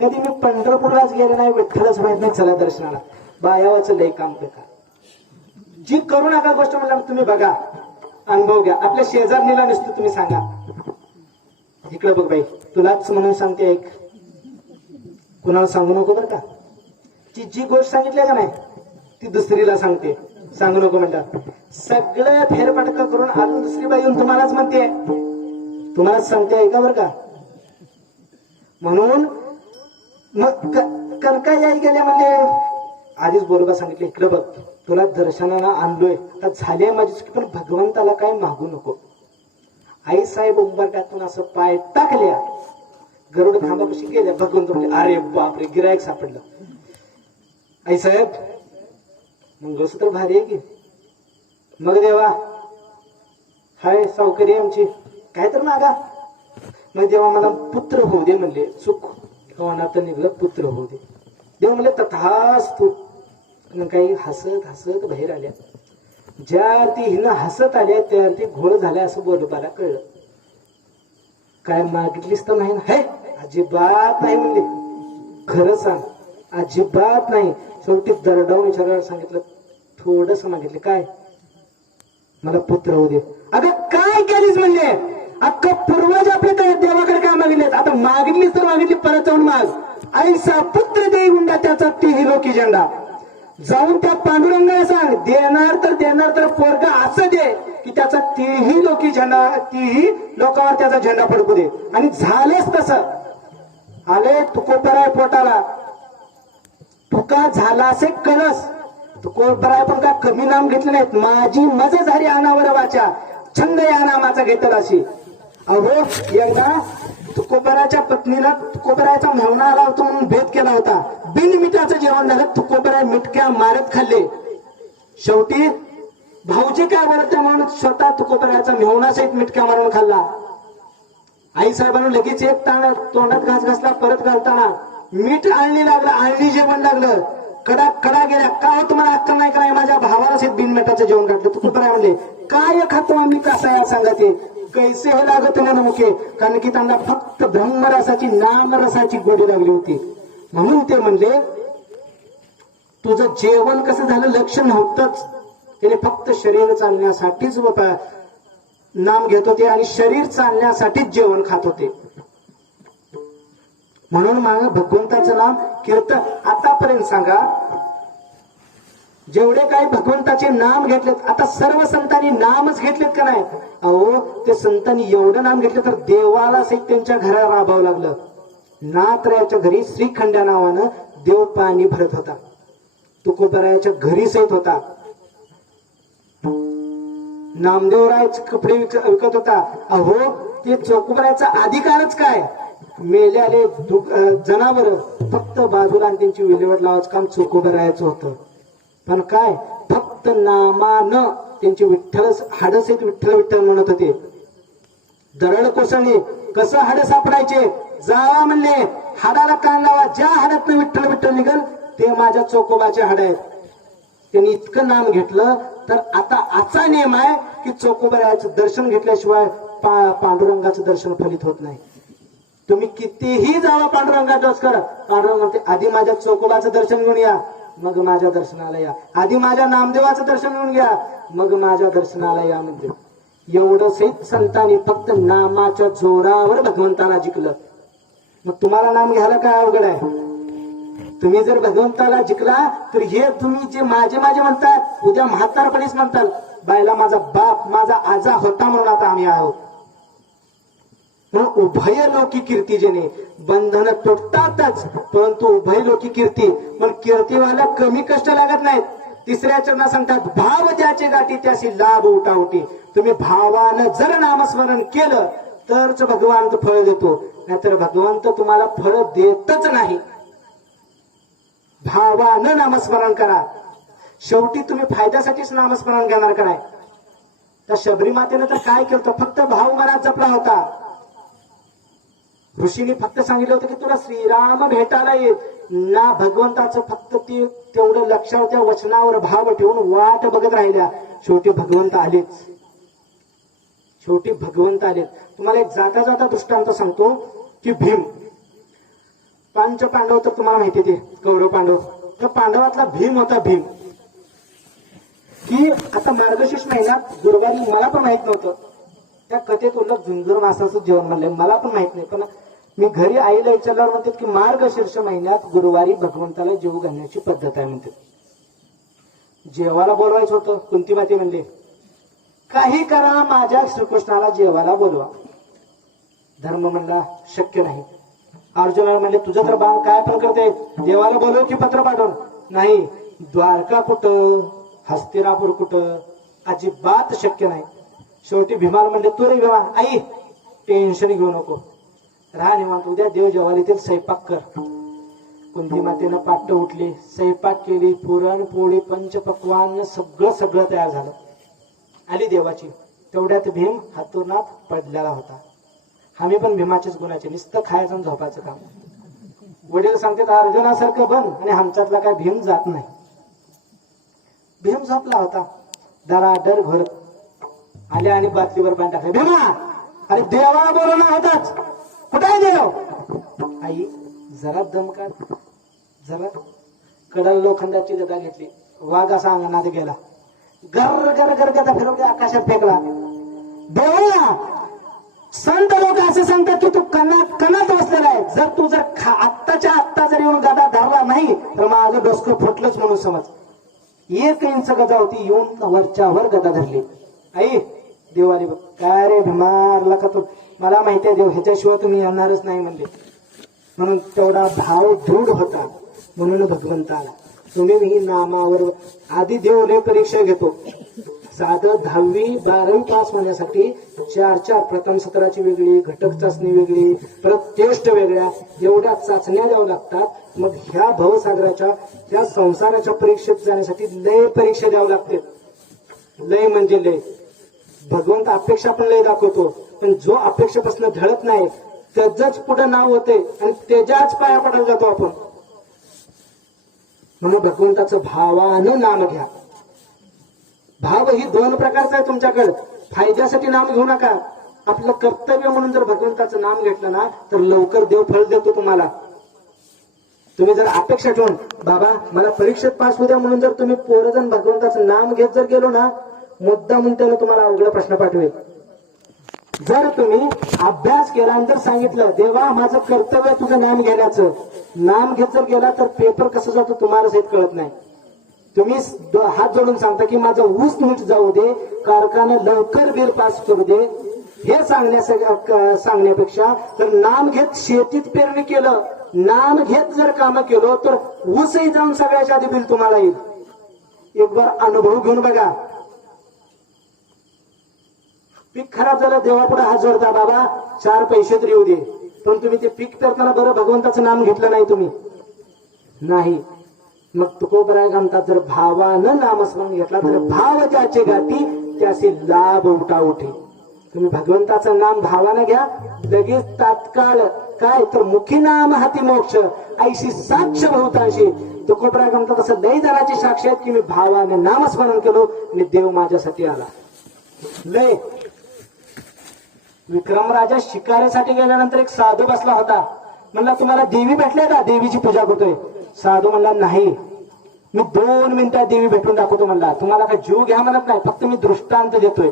कधी मी पंढरपूरलाच गेले नाही, विठ्ठलच माहित नाही, चला दर्शनाला. बायावाचं लय काम बेकार. जी करू नका गोष्ट म्हणल्या तुम्ही बघा, अनुभव घ्या. आपल्या शेजारणीला नसतं तुम्ही सांगा, इकडे बघ बाई तुलाच म्हणून सांगते ऐक, कुणाला सांगू नको बरं का. जी गोष्ट सांगितली का नाही ती दुसरीला सांगते, सांगू नको म्हणतात. सगळं फेरफटका करून अजून दुसरी बाई येऊन तुम्हालाच म्हणते, तुम्हालाच सांगते ऐका बरं का. म्हणून मग कनका याई गेले म्हणजे आधीच बरोबर सांगितलं इकडे बघ तुला दर्शनाला आणलोय, आता झाले माझी चुकी, पण भगवंताला काय मागू नको. आई साहेब उंबरट्यातून असं पाय टाकल्या, गरुड खांबापाशी गेल्या. भगवंत म्हणले अरे बापरे गिरायक सापडलं. आई साहेब मंगळसूत्र भारी आहे की. मग देवा हाय सावकरी आमची काय तर मागा. मग देवा मला पुत्र होऊ दे म्हणले. सुख होणार निघलं पुत्र होऊ दे. देव म्हणले तथास्तु. काही हसत हसत बाहेर आल्या. ज्या ती हिनं हसत आल्या त्यावरती घोळ झाल्या असं बोलबाला कळलं. काय मागितलीस तर नाही ना? हे अजिबात नाही म्हणले. खरं सांग अजिबात नाही. शेवटी दरडावून विचारायला सांगितलं, थोडस मागितले. काय? मला पुत्र होऊ दे. अगं काय केलीस म्हणले? अख्खा पूर्वज आपले देवाकडे काय मागितलेत, आता मागितलीस तर मागितली परत जाऊन माग. ऐसा पुत्र देई हुंडा त्याचा तीही लोकी झेंडा. जाऊन त्या पांडुरंगाला सांग देणार तर पोरगा असं दे की त्याचा तीही लोकी झेंडा, तीही लोकांवर त्याचा झेंडा फडकू दे. आणि झालेच तसं. आले तुकोबराय पोटाला. तुका झाला असे कळस. तुकोबराय पण का कमी नाम घेतले नाहीत. माझी मज झाली अनावर वाचा, छंद या नामाचा घेतला अशी. अहो एकदा तुकोबराच्या पत्नीला तुकोबरायचा मेहना आला होता म्हणून भेद केला होता. बिन मिठाचं जेवण झालं. तुकोबराय मिटक्या मारत खाल्ले. शेवटी भाऊजी काय बोलत म्हणून स्वतः तुकोबरायचा मेहना सहित मिटक्या मारून खाल्ला. आई साहेबांना लगेच एक तोंडात घास घासला, परत घालताना मीठ आळणी लागलं, आळणी जेवण लागलं, कडा कडा गेल्या. का हो तुम्हाला अक्कल नाही कराय? माझ्या भावाला बिनमेटाचं जेवण घातलं. तू काय म्हणले? काय खातो आम्ही कसा सांगा ते कैसे हे लागत ना नमुके. कारण की त्यांना फक्त ब्रह्मरसाची नामरसाची गोडी लागली होती. म्हणून ते म्हणले तुझं जेवण कसं झालं लक्ष नव्हतंच. त्याने फक्त शरीर चालण्यासाठीच नाम घेत होते आणि शरीर चालण्यासाठीच जेवण खात होते. म्हणून मग भगवंताचं नाम कीर्तन. आतापर्यंत सांगा जेवढे काही भगवंताचे नाम घेतलेत, आता सर्व संतांनी नामच घेतलेत का नाही? अहो ते संतांनी एवढं नाम घेतलं तर देवाला सहित त्यांच्या घरात राबावं लागलं. नाथरायाच्या घरी श्रीखंड्या नावानं देव पाणी भरत होता. तुकोबरायाच्या घरी सहित होता. नामदेवराय कपडे विकत होता. अहो ते चोकोबरायाचा अधिकारच काय? मेल्याले जनावर फक्त बाजूला आणि त्यांची विल्हेवाट लावायचं काम चोकोबरायाचं होतं. पण काय फक्त नामानं त्यांचे विठ्ठल हाडस विठ्ठल विठ्ठल म्हणत होते. दरड कोसळणे कसं हाड सापडायचे? जावा म्हणले हाडाला कान लावा, ज्या हाडातनं विठ्ठल विठ्ठल निघल ते माझ्या चोकोबाचे हाड आहेत. त्यांनी इतकं नाम घेतलं तर आता असा नियम आहे की चोकोबरायाचं दर्शन घेतल्याशिवाय पांडुरंगाचं दर्शन फलित होत नाही. तुम्ही कितीही जावा पांडुरंगाचा करा, पांडुरंग म्हणते आधी माझ्या चोकोबाचं दर्शन घेऊन या, मग माझ्या दर्शनाला या. आधी माझ्या नामदेवाचं दर्शन घेऊन घ्या, मग माझ्या दर्शनाला या. म्हणजे एवढं सहित संतांनी फक्त नामाच्या जोरावर भगवंताला जिंकलं. मग तुम्हाला नाम घ्यायला काय अवघड आहे? तुम्ही जर भगवंताला जिंकला तर हे तुम्ही जे माझे माझे म्हणतात उद्या म्हातारपणीच म्हणताल बायला माझा बाप माझा आजा होता म्हणून आता आम्ही आहोत. म्हणून उभय लोकी कीर्ती जेणे बंधन तुटतातच, परंतु उभय लोकी कीर्ती. पण कीर्तीवाला कमी कष्ट लागत नाहीत. तिसऱ्या चरणात सांगतात भाव ज्याचे गाठी त्याशी लाभ उठाउटी. तुम्ही भावानं जर नामस्मरण केलं तरच भगवंत फळ देतो, नाहीतर भगवंत तुम्हाला फळ देतच नाही. भावानं नामस्मरण करा. शेवटी तुम्ही फायद्यासाठीच नामस्मरण घेणार का नाही? त्या शबरी मातेनं तर काय केलं? फक्त भाव मनात जपला होता. ऋषीने फक्त सांगितलं होतं की तुला श्रीराम भेटायला येत ना. भगवंताचं फक्त ते तेवढं लक्षावर त्या वचनावर भाव ठेवून वाट बघत राहिल्या. शेवटी भगवंत आलेच. शेवटी भगवंत आलेत. तुम्हाला एक जाता जाता दृष्टांत सांगतो की भीम पंच पांडव तर तुम्हाला माहिती ते कौरव पांडव. तर पांडवातला भीम होता. भीम की आता मार्गशीर्ष महिन्यात गुरुवारी मला पण माहित नव्हतं. त्या कथेत उलट झुंजूर मासाचं जेवण म्हणलं मला पण माहित नाही. पण मी घरी आईला विचारल्यावर म्हणतात की मार्गशीर्ष महिन्यात गुरुवारी भगवंताला जेवू घालण्याची पद्धत आहे म्हणते. जेवायला बोलवायचं होतं. कुंती माते म्हणले काही करा माझ्या श्रीकृष्णाला जेवायला बोलवा. धर्म म्हणला शक्य नाही. अर्जुनाला म्हणले तुझं तर बाण काय पण करते, देवाला बोलव की पत्र पाठवून. नाही, द्वारका कुठं हस्तिनापूर कुठं, अजिबात शक्य नाही. शेवटी भीमाला म्हणले तू रे भीमा आई टेन्शन घेऊ नको, राहा निवांत, उद्या देव जेवायला येतील स्वयंपाक कर. कुंती मातेनं पाट्ट उठली, स्वयंपाक केली, पुरण पोळी पंचपक्वान सगळं तयार झालं. आली देवाची. तेवढ्यात भीम हातोनात पडलेला होता. आम्ही पण भीमाचेच गुणाचे, नुसतं खायचं आणि झोपायचं काम. वडील सांगतात अर्जुनासारखं बन, आणि आमच्यातला काय भीम जात नाही. भीम झोपला होता. दराडर भरत आले आणि बाटलीवर पाणी टाकले. भीमा अरे देवाला बोलवणार होताच, कुठे आहे देव? आई जरा दम काढ. जरा कडल लोखंडाची गदा घेतली. वाघ असा अंगणात गेला. गर गर गर गदा फिरवली, आकाशात फेकला. देवा संत लोक असे सांगतात की तू कणात बसलेला आहे. जर तू आत्ताच्या आत्ता जर येऊन गदा धरला नाही तर माझं डोसकं फुटलंच म्हणून समज. 1 इंच गदा होती, येऊन वरच्यावर गदा धरली. आई देवाने बघ काय रे भीमारला का तू, मला माहिती आहे देव ह्याच्याशिवाय तुम्ही येणारच नाही म्हणले. म्हणून तेवढा भाव दृढ होता. म्हणून भगवंत आला. तुम्ही ही नामावर आधी देव लय परीक्षा घेतो. साधं 10वी 12वी पास होण्यासाठी 4 प्रथम सत्राची वेगळी, घटक चाचणी वेगळी, परत टेस्ट वेगळ्या, एवढ्या चाचण्या द्याव्या लागतात. मग ह्या भवसागराच्या ह्या संसाराच्या परीक्षेत जाण्यासाठी लय परीक्षा द्यावं लागते. लय म्हणजे लय. भगवंत अपेक्षा पण लय दाखवतो, पण जो अपेक्षेपासून ढळत नाही त्याच पुढे नाव होते आणि त्याच्याच पाया पडायला जातो आपण. म्हणून भगवंताचं भावानं नाम घ्या. भाव ही दोन प्रकारचा आहे तुमच्याकडे. फायद्यासाठी नाम घेऊ नका. आपलं कर्तव्य म्हणून जर भगवंताचं नाम घेतलं ना तर लवकर देव फळ देतो तुम्हाला. तुम्ही जर अपेक्षा ठेवून बाबा मला परीक्षेत पास होऊ द्या म्हणून जर तुम्ही पोरजण भगवंताचं नाम घेत जर गेलो ना, मुद्दा म्हणून त्यानं तुम्हाला अवघड प्रश्न पाठवेल. जर तुम्ही अभ्यास केला आणि जर सांगितलं देवा माझं कर्तव्य तुझं नाम घेण्याचं, नाम घेत जर गेला तर पेपर कसं जातो तुम्हाला सहित कळत नाही. तुम्ही हात जोडून सांगता की माझं ऊस नीट जाऊ दे, कारखाना लवकर बिल पास करू दे, हे सांगण्यापेक्षा तर नाम घेत शेतीत पेरणी केलं, नाम घेत जर काम केलं तर ऊसही जाऊन सगळ्याच्या आधी बिल तुम्हाला येईल. एक बार अनुभव घेऊन बघा. पीक खराब झालं देवापुढे हात जोडता बाबा 4 पैसे तरी येऊ दे, पण तुम्ही ते पीक पेरताना बरं भगवंताचं नाम घेतलं नाही तुम्ही नाही. मग तुकोबराय म्हणतात जर भावानं नामस्मरण घेतला तर भाव ज्याचे गाती त्याचे लाभ उठा उठे. तुम्ही भगवंताचं नाम भावानं घ्या, लगेच तात्काळ काय तर मुखी नाम हाती मोक्ष ऐशी साक्ष बहुतांशी. तुकोबराय म्हणतात असं लय जणाची साक्ष आहेत की मी भावानं नामस्मरण केलो आणि देव माझ्यासाठी आला. लय विक्रमराजा शिकारीसाठी गेल्यानंतर एक साधू बसला होता. म्हणला तुम्हाला देवी भेटले का, देवीची पूजा करतोय. साधू म्हणला नाही, मी 2 मिनिटात देवी भेटून दाखवतो. म्हणला तुम्हाला काय जीव घ्या म्हणत नाही, फक्त मी दृष्टांत देतोय.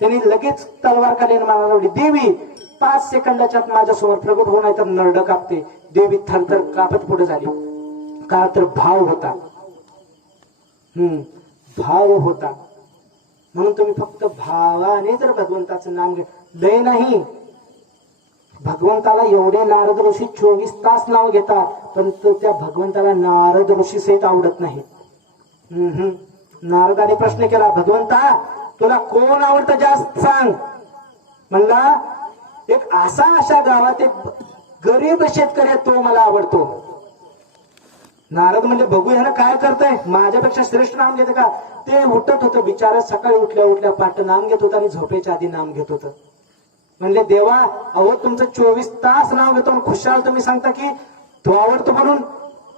त्यांनी लगेच तलवार काढली मला लावली. देवी 5 सेकंदाच्या माझ्यासमोर प्रगट होऊ नाही तर नरड कापते. देवी थरथर कापत पुढे झाली. का तर भाव होता. भाव होता. म्हणून तुम्ही फक्त भावाने जर भगवंताचं नाम घे, लय नाही. भगवंताला एवढे नारद ऋषी 24 तास नाव घेतात, पण त्या भगवंताला नारद ऋषी सहित आवडत नाही. नारदाने प्रश्न केला, भगवंता तुला कोण आवडतं जास्त सांग. म्हणला एक अशा गावात एक गरीब शेतकरी तो मला आवडतो. नारद म्हणजे बघूया ना काय करतंय, माझ्यापेक्षा श्रेष्ठ नाम घेते का. ते उठत होतं बिचारा, सकाळी उठल्या उठल्या पाठ नाम घेत होतं आणि झोपेच्या आधी नाम घेत होतं. म्हणले देवा अहो तुमचं 24 तास नाव घेतो आणि खुशाल तुम्ही सांगता की तो आवडतो म्हणून.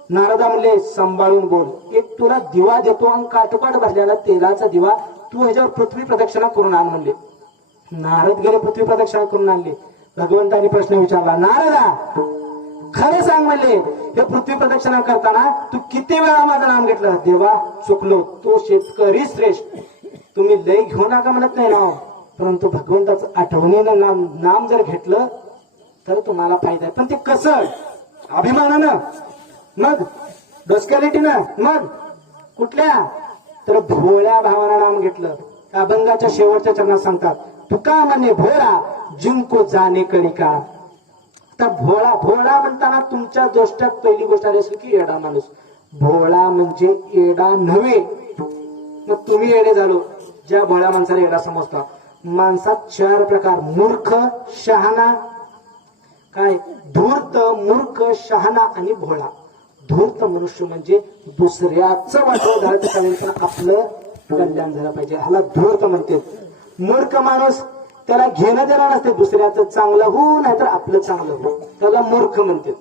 नारदा म्हणले सांभाळून बोल, एक तुला दिवा देतो आणि काटोकाट भरलेला तेलाचा दिवा तू ह्याच्यावर पृथ्वी प्रदक्षिणा करून आण म्हणले. नारद गेले पृथ्वी प्रदक्षिणा करून आणले. भगवंतानी प्रश्न विचारला, नारदा खरं सांग म्हणले हे पृथ्वी प्रदक्षिणा करताना तू किती वेळा माझं नाम घेतलं. देवा चुकलो, तो शेतकरी श्रेष्ठ, तुम्ही लय घेऊ नका म्हणत नाही नाव, परंतु भगवंताचं आठवणीनं नाम जर घेतलं तर तुम्हाला फायदा आहे. पण ते कसं, अभिमानानं, मग डोस्कॅलिटीनं, मग कुठल्या तर भोळ्या भावानं नाम घेतलं. अभंगाच्या शेवटच्या चरणात सांगतात, तुका म्हणे भोळा जिंको जाणे कळी काळ. तर भोळा भोळा म्हणताना तुमच्या दोष्ट्यात पहिली गोष्ट आली असेल की येडा माणूस. भोळा म्हणजे येडा नव्हे. मग तुम्ही येडे झालो ज्या भोळ्या माणसाला येडा समजता. माणसात 4 प्रकार, मूर्ख, शहाणा, काय धूर्त, मूर्ख, शहाणा आणि भोळा. धूर्त मनुष्य म्हणजे दुसऱ्याचं वाटव झालं तर चालेल पण आपलं कल्याण झालं पाहिजे, ह्याला धूर्त म्हणते. मूर्ख माणूस त्याला घेणं देणं नसते, दुसऱ्याचं चांगलं होऊ नाहीतर आपलं चांगलं हो, त्याला मूर्ख म्हणते.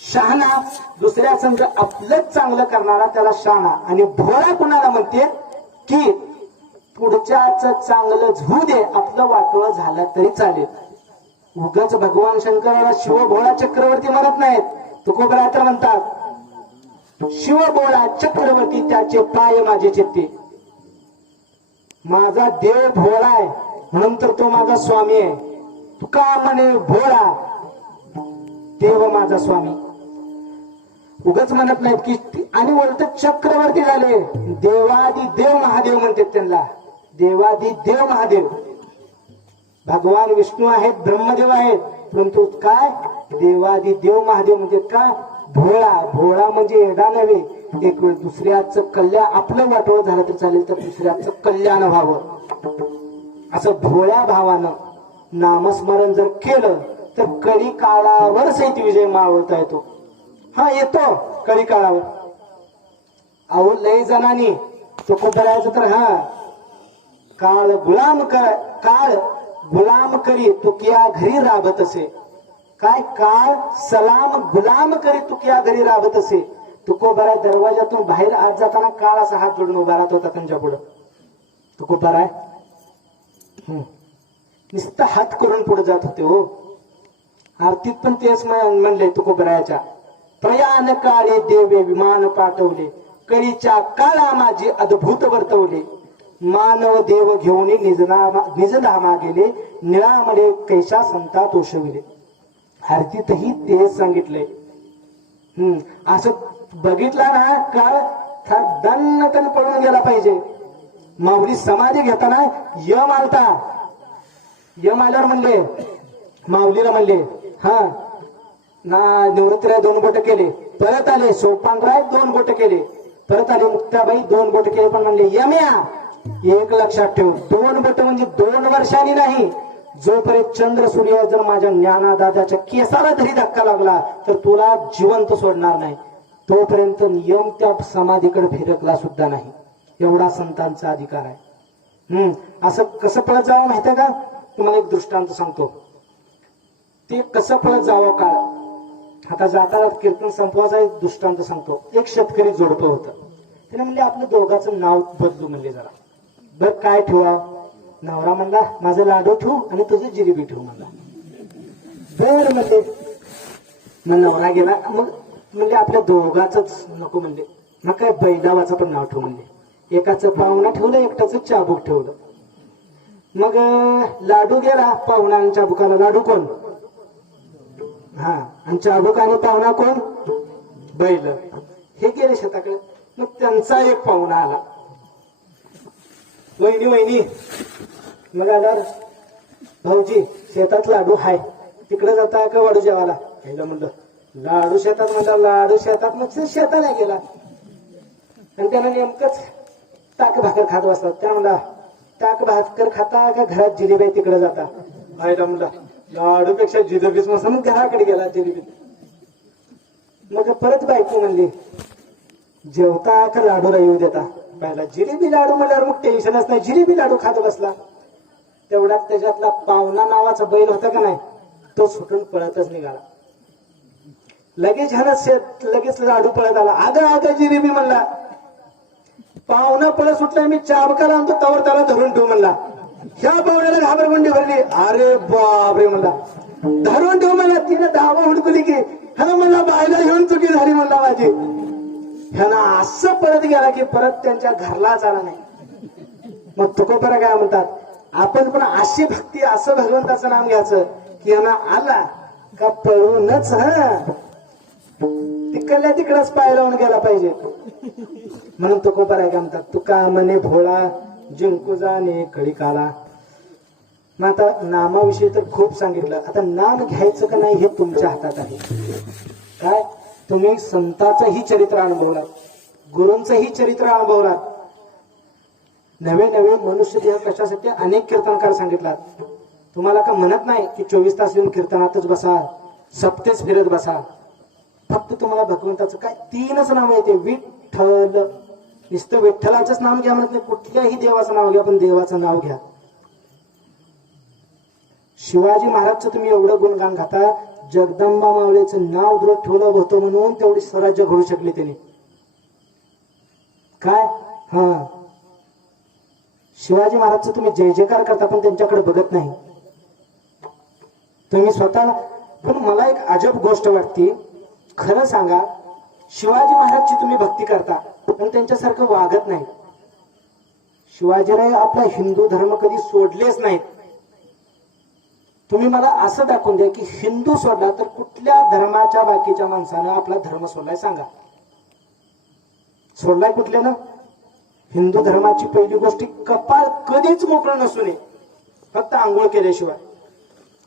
शहाणा दुसऱ्याचं आपलंच चांगलं करणारा त्याला शहाणा. आणि भोळा कुणाला म्हणते की पुढच्याच चांगलं होऊ दे, आपलं वाटोळं झालं तरी चालेल. उगाच भगवान शंकराला शिव भोळा चक्रवर्ती म्हणत नाहीत. तुकोबराय तर म्हणतात शिव भोळा चक्रवर्ती त्याचे पाय माझे चित्ते. माझा देव भोळा आहे म्हणून तर तो माझा स्वामी आहे. तुका म्हणे भोळा देव माझा स्वामी. उगाच म्हणत नाहीत की आणि बोलत चक्रवर्ती झाले. देवादी देव महादेव म्हणतात त्यांना, देवादी देव महादेव. भगवान विष्णू आहेत, ब्रह्मदेव आहेत, परंतु काय देवादी देव महादेव म्हणतात का भोळा. भोळा म्हणजे एडा नव्हे. एक वेळ दुसऱ्याचं कल्याण, आपलं वाटोळ झालं तर चालेल तर दुसऱ्याचं कल्याण व्हावं असं भोळ्या भावानं नामस्मरण जर केलं तर कळी काळावर सहित विजय मावळता येतो. हा येतो कळी काळावर. अहो लय जणांनी तो खूप तर हा काळ गुलाम कर काळ गुलाम करी तुकिया घरी राबत असे. काय काळ सलाम गुलाम करी तुकिया घरी राबत असे. तुकोबाराय दरवाजातून बाहेर आत जाताना काळ असा हात जोडून उभा राहत होता त्यांच्या पुढं. तुकोबाराय नुसतं हात करून पुढे जात होते हो. आरतीत पण तेच म्हणले तुकोबरायाच्या. प्रयाण काळी देवे विमान पाठवले, कळीच्या काळा माझी अद्भुत वर्तवले. मानव देव घेऊन निजधामा गेले, निळामले कैशा संता तोषविले. आरतीतही तेच सांगितलंय. असं बघितला ना काळ दन्न पडून गेला पाहिजे. माऊली समाधी घेताना यम आलता. यम आल्यावर म्हणले माऊलीला म्हणले हा ना निवृत्तीराय 2 बोट केले, परत आले सोपानराय 2 बोट केले, परत आले मुक्ताबाई 2 बोट केले, पण म्हणले यम्या एक लक्षात ठेव 2 बोट म्हणजे 2 वर्षांनी नाही. जोपर्यंत चंद्र सूर्य जर माझ्या ज्ञानादादाच्या केसाला तरी धक्का लागला तर तुला जिवंत सोडणार नाही. तोपर्यंत यम त्या समाधीकडे फिरकला सुद्धा नाही. एवढा संतांचा अधिकार आहे. असं कसं पळत जावं माहितीये का? तुम्हाला एक दृष्टांत सांगतो. ते कसं पळत जावं काळ. आता जाताना कीर्तन संपवायचा एक दृष्टांत सांगतो. एक शेतकरी जोडपं होतं. त्याने म्हणले आपलं दोघांचं नाव बदलू म्हणले जरा. बर काय ठेवा? नवरा म्हणला माझं लाडू ठेवू आणि तुझं जिलेबी ठेवू म्हणला. बर म्हणले. मग नवरा गेला. मग म्हणजे आपल्या दोघांच नको म्हणले. मग काय बैलावाचं पण नाव ठेवू म्हणले. एकाचं पाहुणा ठेवलं, एकटाचं चाबूक ठेवलं. मग लाडू गेला पाहुणा आणि चाबुकाला. लाडू कोण? हा आणि चाबूक आणि पाहुणा कोण? बैल. हे गेले शेताकडे. मग त्यांचा एक पाहुणा आला. वहिनी वहिनी. मग आल्यावर भाऊजी शेतात लाडू हाय, तिकडे जाता का वाडू जेवायला? घ्यायला म्हणलं लाडू शेतात. म्हणलं लाडू शेतात. मग शेताला गेला आणि त्याला नेमकंच ताक भाकर खात बसतात. त्या म्हणला ताक भाकर खाता का घरात जिलेबी तिकडे जाता? व्हायला म्हणला लाडू पेक्षा जिलेबीच मस्त. मग घराकडे गेला जिलेबी. मग परत बायको म्हणली जेवता का लाडूला येऊ देता? पहिला जिलेबी लाडू म्हणल्यावर मग टेन्शनच नाही. जिलेबी लाडू खात बसला. तेवढ्यात त्याच्यातला पाहुणा नावाचा बैल होता का नाही, तो सुटून पळतच निघाला. लगेच लगेच लाडू पळत आला. आग आग जिलेबी म्हणला. पाहुणा पळत सुटला. मी चाबकाला आणतो तवर त्याला धरून ठेवू म्हणला. ह्या पाहुण्याला घाबरगुंडी भरली. अरे बापरे म्हणला धरून ठेवू म्हणला. तिने धावा हुडकली की ह्याला म्हणला बायला घेऊन चुकी झाली म्हणला माझी. ह्याला असं परत गेला की परत त्यांच्या घरलाच आला नाही. मग तुकोबरा काय म्हणतात, आपण पण अशी भक्ती असं भगवंताचं नाम घ्यायचं की यांना आला का पळूनच तिकडल्या तिकडच पाय लावून गेला पाहिजे. म्हणून तुकोबरा काय म्हणतात, तुका मने भोळा जिंकू जाणे कळिकाला. मग आता नामाविषयी तर खूप सांगितलं. आता नाम घ्यायचं का नाही हे तुमच्या हातात आहे. काय तुम्ही संताचंही चरित्र अनुभवलात, गुरूंचंही चरित्र अनुभवलात. नवे नवे मनुष्य देह कशासाठी अनेक कीर्तनकार सांगितलात. तुम्हाला का म्हणत नाही की 24 तास येऊन कीर्तनातच बसा, सप्तेच फिरत बसा. फक्त तुम्हाला भगवंताचं काय 3च नाव आहे ते विठ्ठल. नुसतं विठ्ठलाचंच नाम घ्या म्हणत नाही, कुठल्याही देवाचं नाव घ्या, पण देवाचं नाव घ्या. शिवाजी महाराजचं तुम्ही एवढं गुणगान गाता. जगदंबा मावळेचं नाव दृढ ठेवलं होतं म्हणून तेवढी स्वराज्य घडू शकले त्यांनी. काय शिवाजी महाराजचं तुम्ही जय जयकार करता पण त्यांच्याकडे बघत नाही तुम्ही स्वतः. पण मला एक अजब गोष्ट वाटते. खरं सांगा, शिवाजी महाराजची तुम्ही भक्ती करता पण त्यांच्यासारखं वागत नाही. शिवाजीराय आपला हिंदू धर्म कधी सोडलेच नाहीत. तुम्ही मला असं दाखवून द्या की हिंदू सोडला तर कुठल्या धर्माच्या बाकीच्या माणसानं आपला धर्म सोडलाय सांगा. सोडलाय कुठल्यानं? हिंदू धर्माची पहिली गोष्ट कपाळ कधीच मोकळं नसू नये, फक्त आंघोळ केल्याशिवाय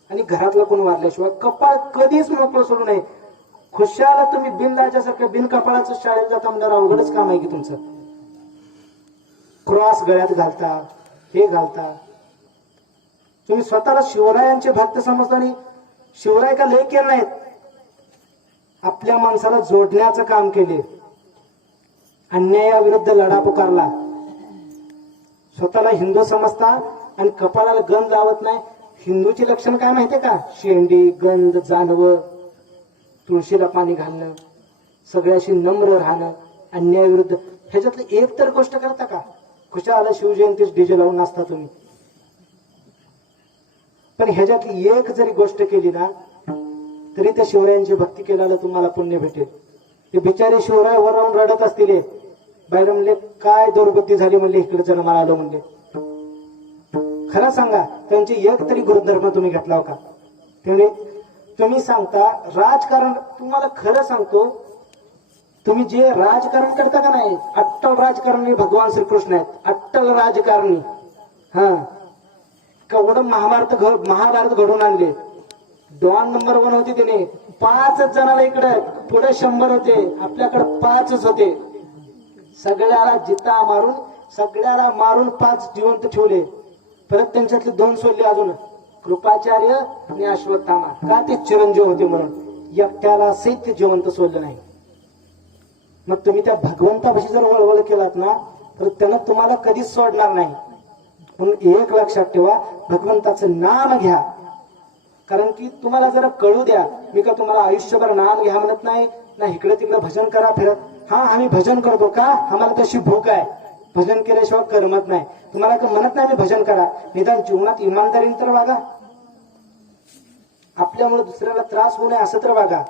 आणि घरातला कोण वारल्याशिवाय कपाळ कधीच मोकळं सोडू नये. खुशाला तुम्ही बिनलाच्यासारखं बिन कपाळाचं शाळेत जाता म्हणजे अवघडच काम आहे की तुमचं. क्रॉस गळ्यात घालता, हे घालता. तुम्ही स्वतःला शिवरायांचे भक्त समजता आणि शिवराय का लय केलं नाहीत, आपल्या माणसाला जोडण्याचं काम केले. अन्यायाविरुद्ध लढा पुकारला. स्वतःला हिंदू समजता आणि कपाळाला गंध लावत नाही. हिंदूची लक्षण काय माहितीये का? शेंडी, गंध, जानवं, तुळशीला पाणी घालणं, सगळ्याशी नम्र राहणं, अन्यायाविरुद्ध. ह्याच्यातलं एक तर गोष्ट करता का? खुशाला शिवजयंतीच डीजे लावून नाचता तुम्ही. पण ह्याच्यातली एक जरी गोष्ट केली ना तरी त्या शिवरायांची भक्ती केल्याला तुम्हाला पुण्य भेटेल. ते बिचारे शिवराय वर राहून रडत असतील. बाहेर म्हणले काय दुर्बुद्धी झाली म्हणले, इकडे जन्माला आलो म्हणले. खरं सांगा त्यांची एक तरी गुरुधर्म तुम्ही घेतला हो का? त्यामुळे तुम्ही सांगता राजकारण, तुम्हाला खरं सांगतो, तुम्ही जे राजकारण करता का नाही, अट्टल राजकारणी भगवान श्रीकृष्ण आहेत. अट्टल राजकारणी. हा, केवढं महाभारत घडून आणले. डॉन नंबर 1 होते त्याने. 5 जणाला इकडे, पुढे 100 होते, आपल्याकडे 5च होते. सगळ्याला जिता मारून, सगळ्याला मारून 5 जिवंत ठेवले. परत त्यांच्यातले 2 सोडले अजून, कृपाचार्य आणि अश्वत्थामा. का? ते चिरंजीव होते म्हणून. एकट्याला सहित जिवंत सोडलं नाही. मग तुम्ही त्या भगवंतापाशी जर वळवळ केलात ना तर त्यानं तुम्हाला कधीच सोडणार नाही. म्हणून एक लक्षात ठेवा, भगवंताचं नाम घ्या. कारण की तुम्हाला जरा कळू द्या, मी का तुम्हाला आयुष्यभर नाम घ्या म्हणत नाही ना, इकडे तिकडे भजन करा फिरत. हा, आम्ही भजन करतो का? आम्हाला तशी भूक आहे, भजन केल्याशिवाय करमत नाही. तुम्हाला म्हणत नाही मी भजन करा, निदान जीवनात इमानदारीने तर वागा. आपल्यामुळे दुसऱ्याला त्रास होऊ नये असं तर वागा.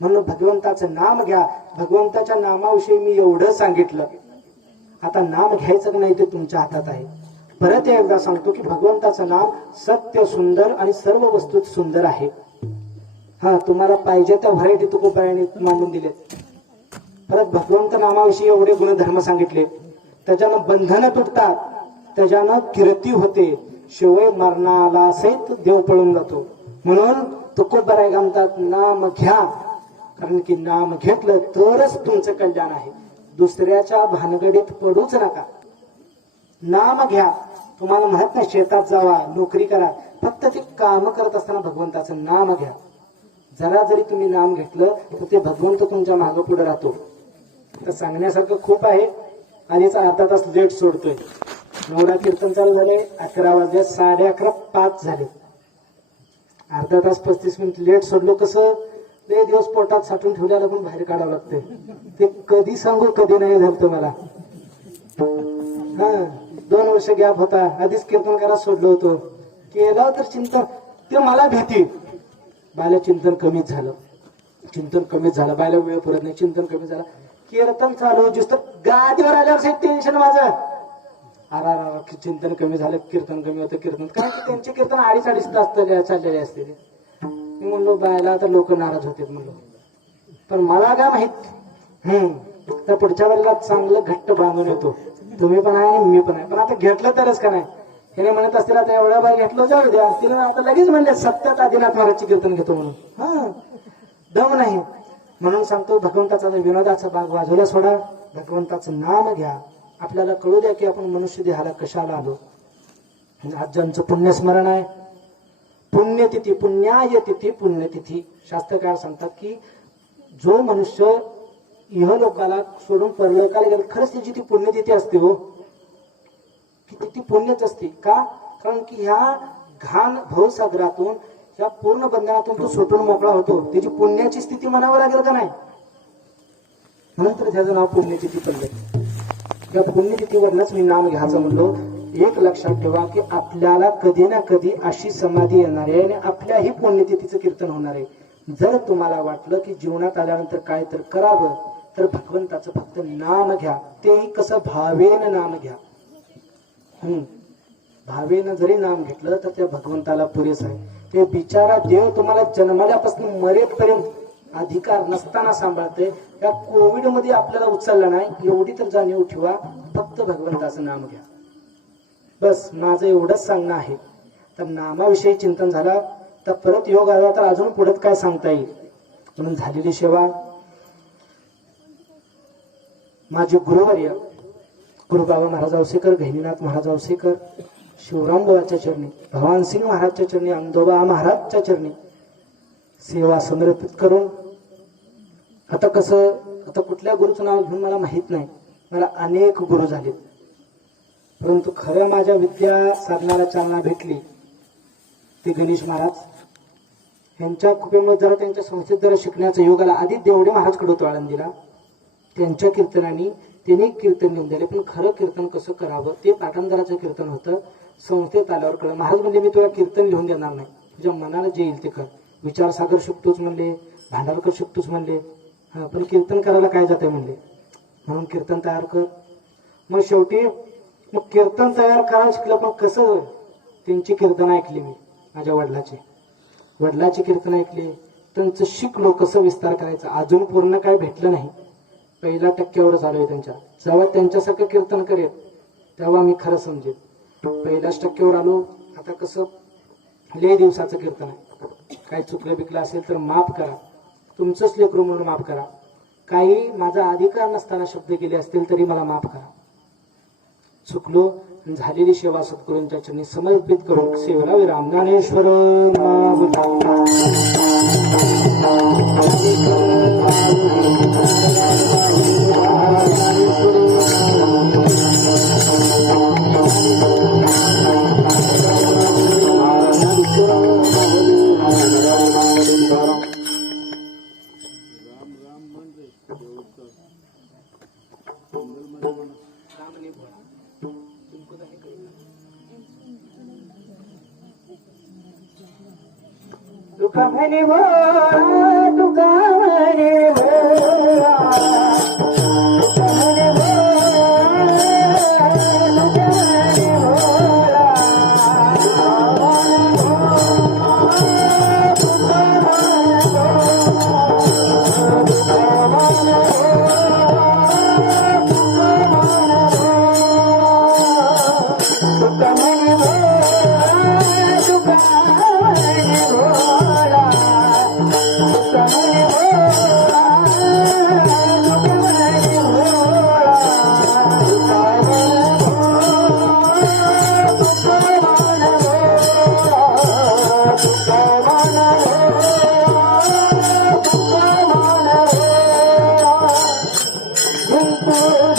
म्हणून भगवंताचं नाम घ्या. भगवंताच्या नामाविषयी मी एवढं सांगितलं. आता नाम घ्यायचं की नाही ते तुमच्या हातात आहे. परत एकदा सांगतो की भगवंताचं नाम सत्य, सुंदर आणि सर्व वस्तूत सुंदर आहे. हा, तुम्हाला पाहिजे त्या व्हरायटी तुकोबायाने मांडून दिलेत. परत भगवंत नामाविषयी एवढे गुणधर्म सांगितले. त्याच्यानं बंधनं तुटतात, त्याच्यानं कीर्ती होते, शिवाय मरणाला सहित देव पळून जातो. म्हणून तुकोबाराय म्हणतात नाम घ्या. कारण की नाम घेतलं तरच तुमचं कल्याण आहे. दुसऱ्याच्या भानगडीत पडूच नका. नाम घ्या. तुम्हाला माहित नाही, शेतात जावा, नोकरी करा, फक्त ते काम करत असताना भगवंताचं नाम घ्या. जरा जरी तुम्ही नाम घेतलं तर ते भगवंत तुमच्या मागे पुढे राहतो. तर सांगण्यासारखं खूप आहे. आणि अर्धा तास लेट सोडतोय. 9 कीर्तन चालू झाले, 11 वाजले, 11:30 5 झाले. अर्धा तास 35 मिनिट लेट सोडलो. कसं ते दिवस पोटात साठून ठेवल्याला पण बाहेर काढावं लागतंय. ते कधी सांगू कधी नाही झालं तुम्हाला. हा, 2 वर्ष गॅप होता. आधीच कीर्तन करायला सोडलो होतो. केलं तर चिंतन, ते मला भीती. बायला चिंतन कमीच झालं. बायला वेळ पुरत नाही, चिंतन कमी झालं. कीर्तन चालू दिसतं, गादीवर आल्यावर टेन्शन माझं. अरे चिंतन कमी झालं, कीर्तन कमी होतं. कीर्तन कारण की त्यांचे कीर्तन 2.5 तास चाललेले असते. मी म्हणलो बायला आता लोक नाराज होते म्हणलो. पण मला काय माहित, तर पुढच्या वेळेला चांगलं घट्ट बांधून येतो. तुम्ही पण आहे आणि मी पण आहे. पण आता घेतलं तरच का नाही. हे म्हणत असतील आता एवढ्या बाय घेतलं जाऊ द्या. तिला आता लगेच म्हणले सत्यात आदिनाथ महाराजची कीर्तन घेतो म्हणून. हा, दम नाही. म्हणून सांगतो भगवंताचा विनोदाचा भाग बाजूला सोडा. भगवंताचं नाम घ्या. आपल्याला कळू द्या की आपण मनुष्य देहाला कशाला आलो. आज ज्यांचं पुण्यस्मरण आहे, पुण्यतिथी, पुण्याय तिथी, पुण्यतिथी. शास्त्रकार सांगतात की जो मनुष्य इहलोकाला सोडून परलोकाला गेला, खरंच त्याची ती पुण्यतिथी असते. हो, किती ती पुण्यच असते. का? कारण की ह्या घाण भवसागरातून, या पूर्ण बंधनातून तो सुटून मोकळा होतो. त्याची पुण्याची स्थिती म्हणावं लागेल का नाही. म्हणून तर त्याचं नाव पुण्यतिथी पडलं. त्या पुण्यतिथीवरच मी नाम घ्यायचं म्हणलो. एक लक्षात ठेवा की आपल्याला कधी ना कधी अशी समाधी येणार आहे आणि आपल्याही पुण्यतिथीचं कीर्तन होणार आहे. जर तुम्हाला वाटलं की जीवनात आल्यानंतर काय तर करावं, तर भगवंताचं फक्त नाम घ्या. तेही कसं, भावेन नाम घ्या. भावेनं जरी नाम घेतलं तर त्या भगवंताला पुरेस आहे. ते बिचारा देव तुम्हाला जन्मल्यापासून मरेपर्यंत अधिकार नसताना सांभाळते. या कोविड मध्ये आपल्याला उचलला नाही, एवढी तर जाणीव ठेवा. फक्त भगवंताचं नाम घ्या. बस माझं एवढंच सांगणं आहे. तर नामाविषयी चिंतन झाला तर परत योग आला तर अजून पुढे काय सांगता येईल. म्हणून झालेली सेवा माझे गुरुवर्य गुरुबाबा महाराज औसेकर, गहिनीनाथ महाराज औसेकर, शिवराम बुवाच्या चरणी, भवानसिंग महाराजच्या चरणी, अंदोबा महाराजच्या चरणी सेवा समर्पित करून, आता कसं, आता कुठल्या गुरुचं नाव घेऊन मला माहित नाही. मला अनेक गुरु झालेत. परंतु खरं माझ्या विद्या साधनाला चालना भेटली ते गणेश महाराज यांच्या कृपेमुळे जरा त्यांच्या संस्थेत जरा शिकण्याचा योग आला. आधी देवडे महाराज कडे होतो आळंदीला, त्यांच्या कीर्तनाने त्यांनी कीर्तन लिहून दिले. पण खरं कीर्तन कसं करावं ते पाठांतराचं कीर्तन होतं. संस्थेत आल्यावर कळलं. महाराज म्हणजे मी तुला कीर्तन लिहून देणार नाही, तुझ्या मनाला जे येईल ते कर. विचारसागर शिकतोच म्हणले, भांडारकर शिकतोच म्हणले, पण कीर्तन करायला काय जाते म्हणले, म्हणून कीर्तन तयार कर. मग शेवटी मग कीर्तन तयार करायला शिकलं. पण कसं त्यांची कीर्तन ऐकली मी, माझ्या वडिलाची कीर्तन ऐकली, त्यांचं शिकलो कसं विस्तार करायचा. अजून पूर्ण काय भेटलं नाही, पहिल्या टक्क्यावरच आलोय त्यांच्या. जेव्हा त्यांच्यासारखं कीर्तन करेल तेव्हा मी खरं समजेल. पहिल्याच टक्क्यावर आलो. आता कसं लय दिवसाचं कीर्तन आहे, काही चुकलं बिकलं असेल तर माफ करा, तुमचंच लेकरू म्हणून माफ करा. काही माझा अधिकार नसताना शब्द केले असतील तरी मला माफ करा. चुकलो, झालेली सेवा सद्गुरूंच्या चरणी समर्पित करून सेवेला विराम. ज्ञानेश्वर तुका म्हणे भोळा, तुका म्हणे भोळा, तुका म्हणे भोळा, तुका म्हणे भोळा, Oh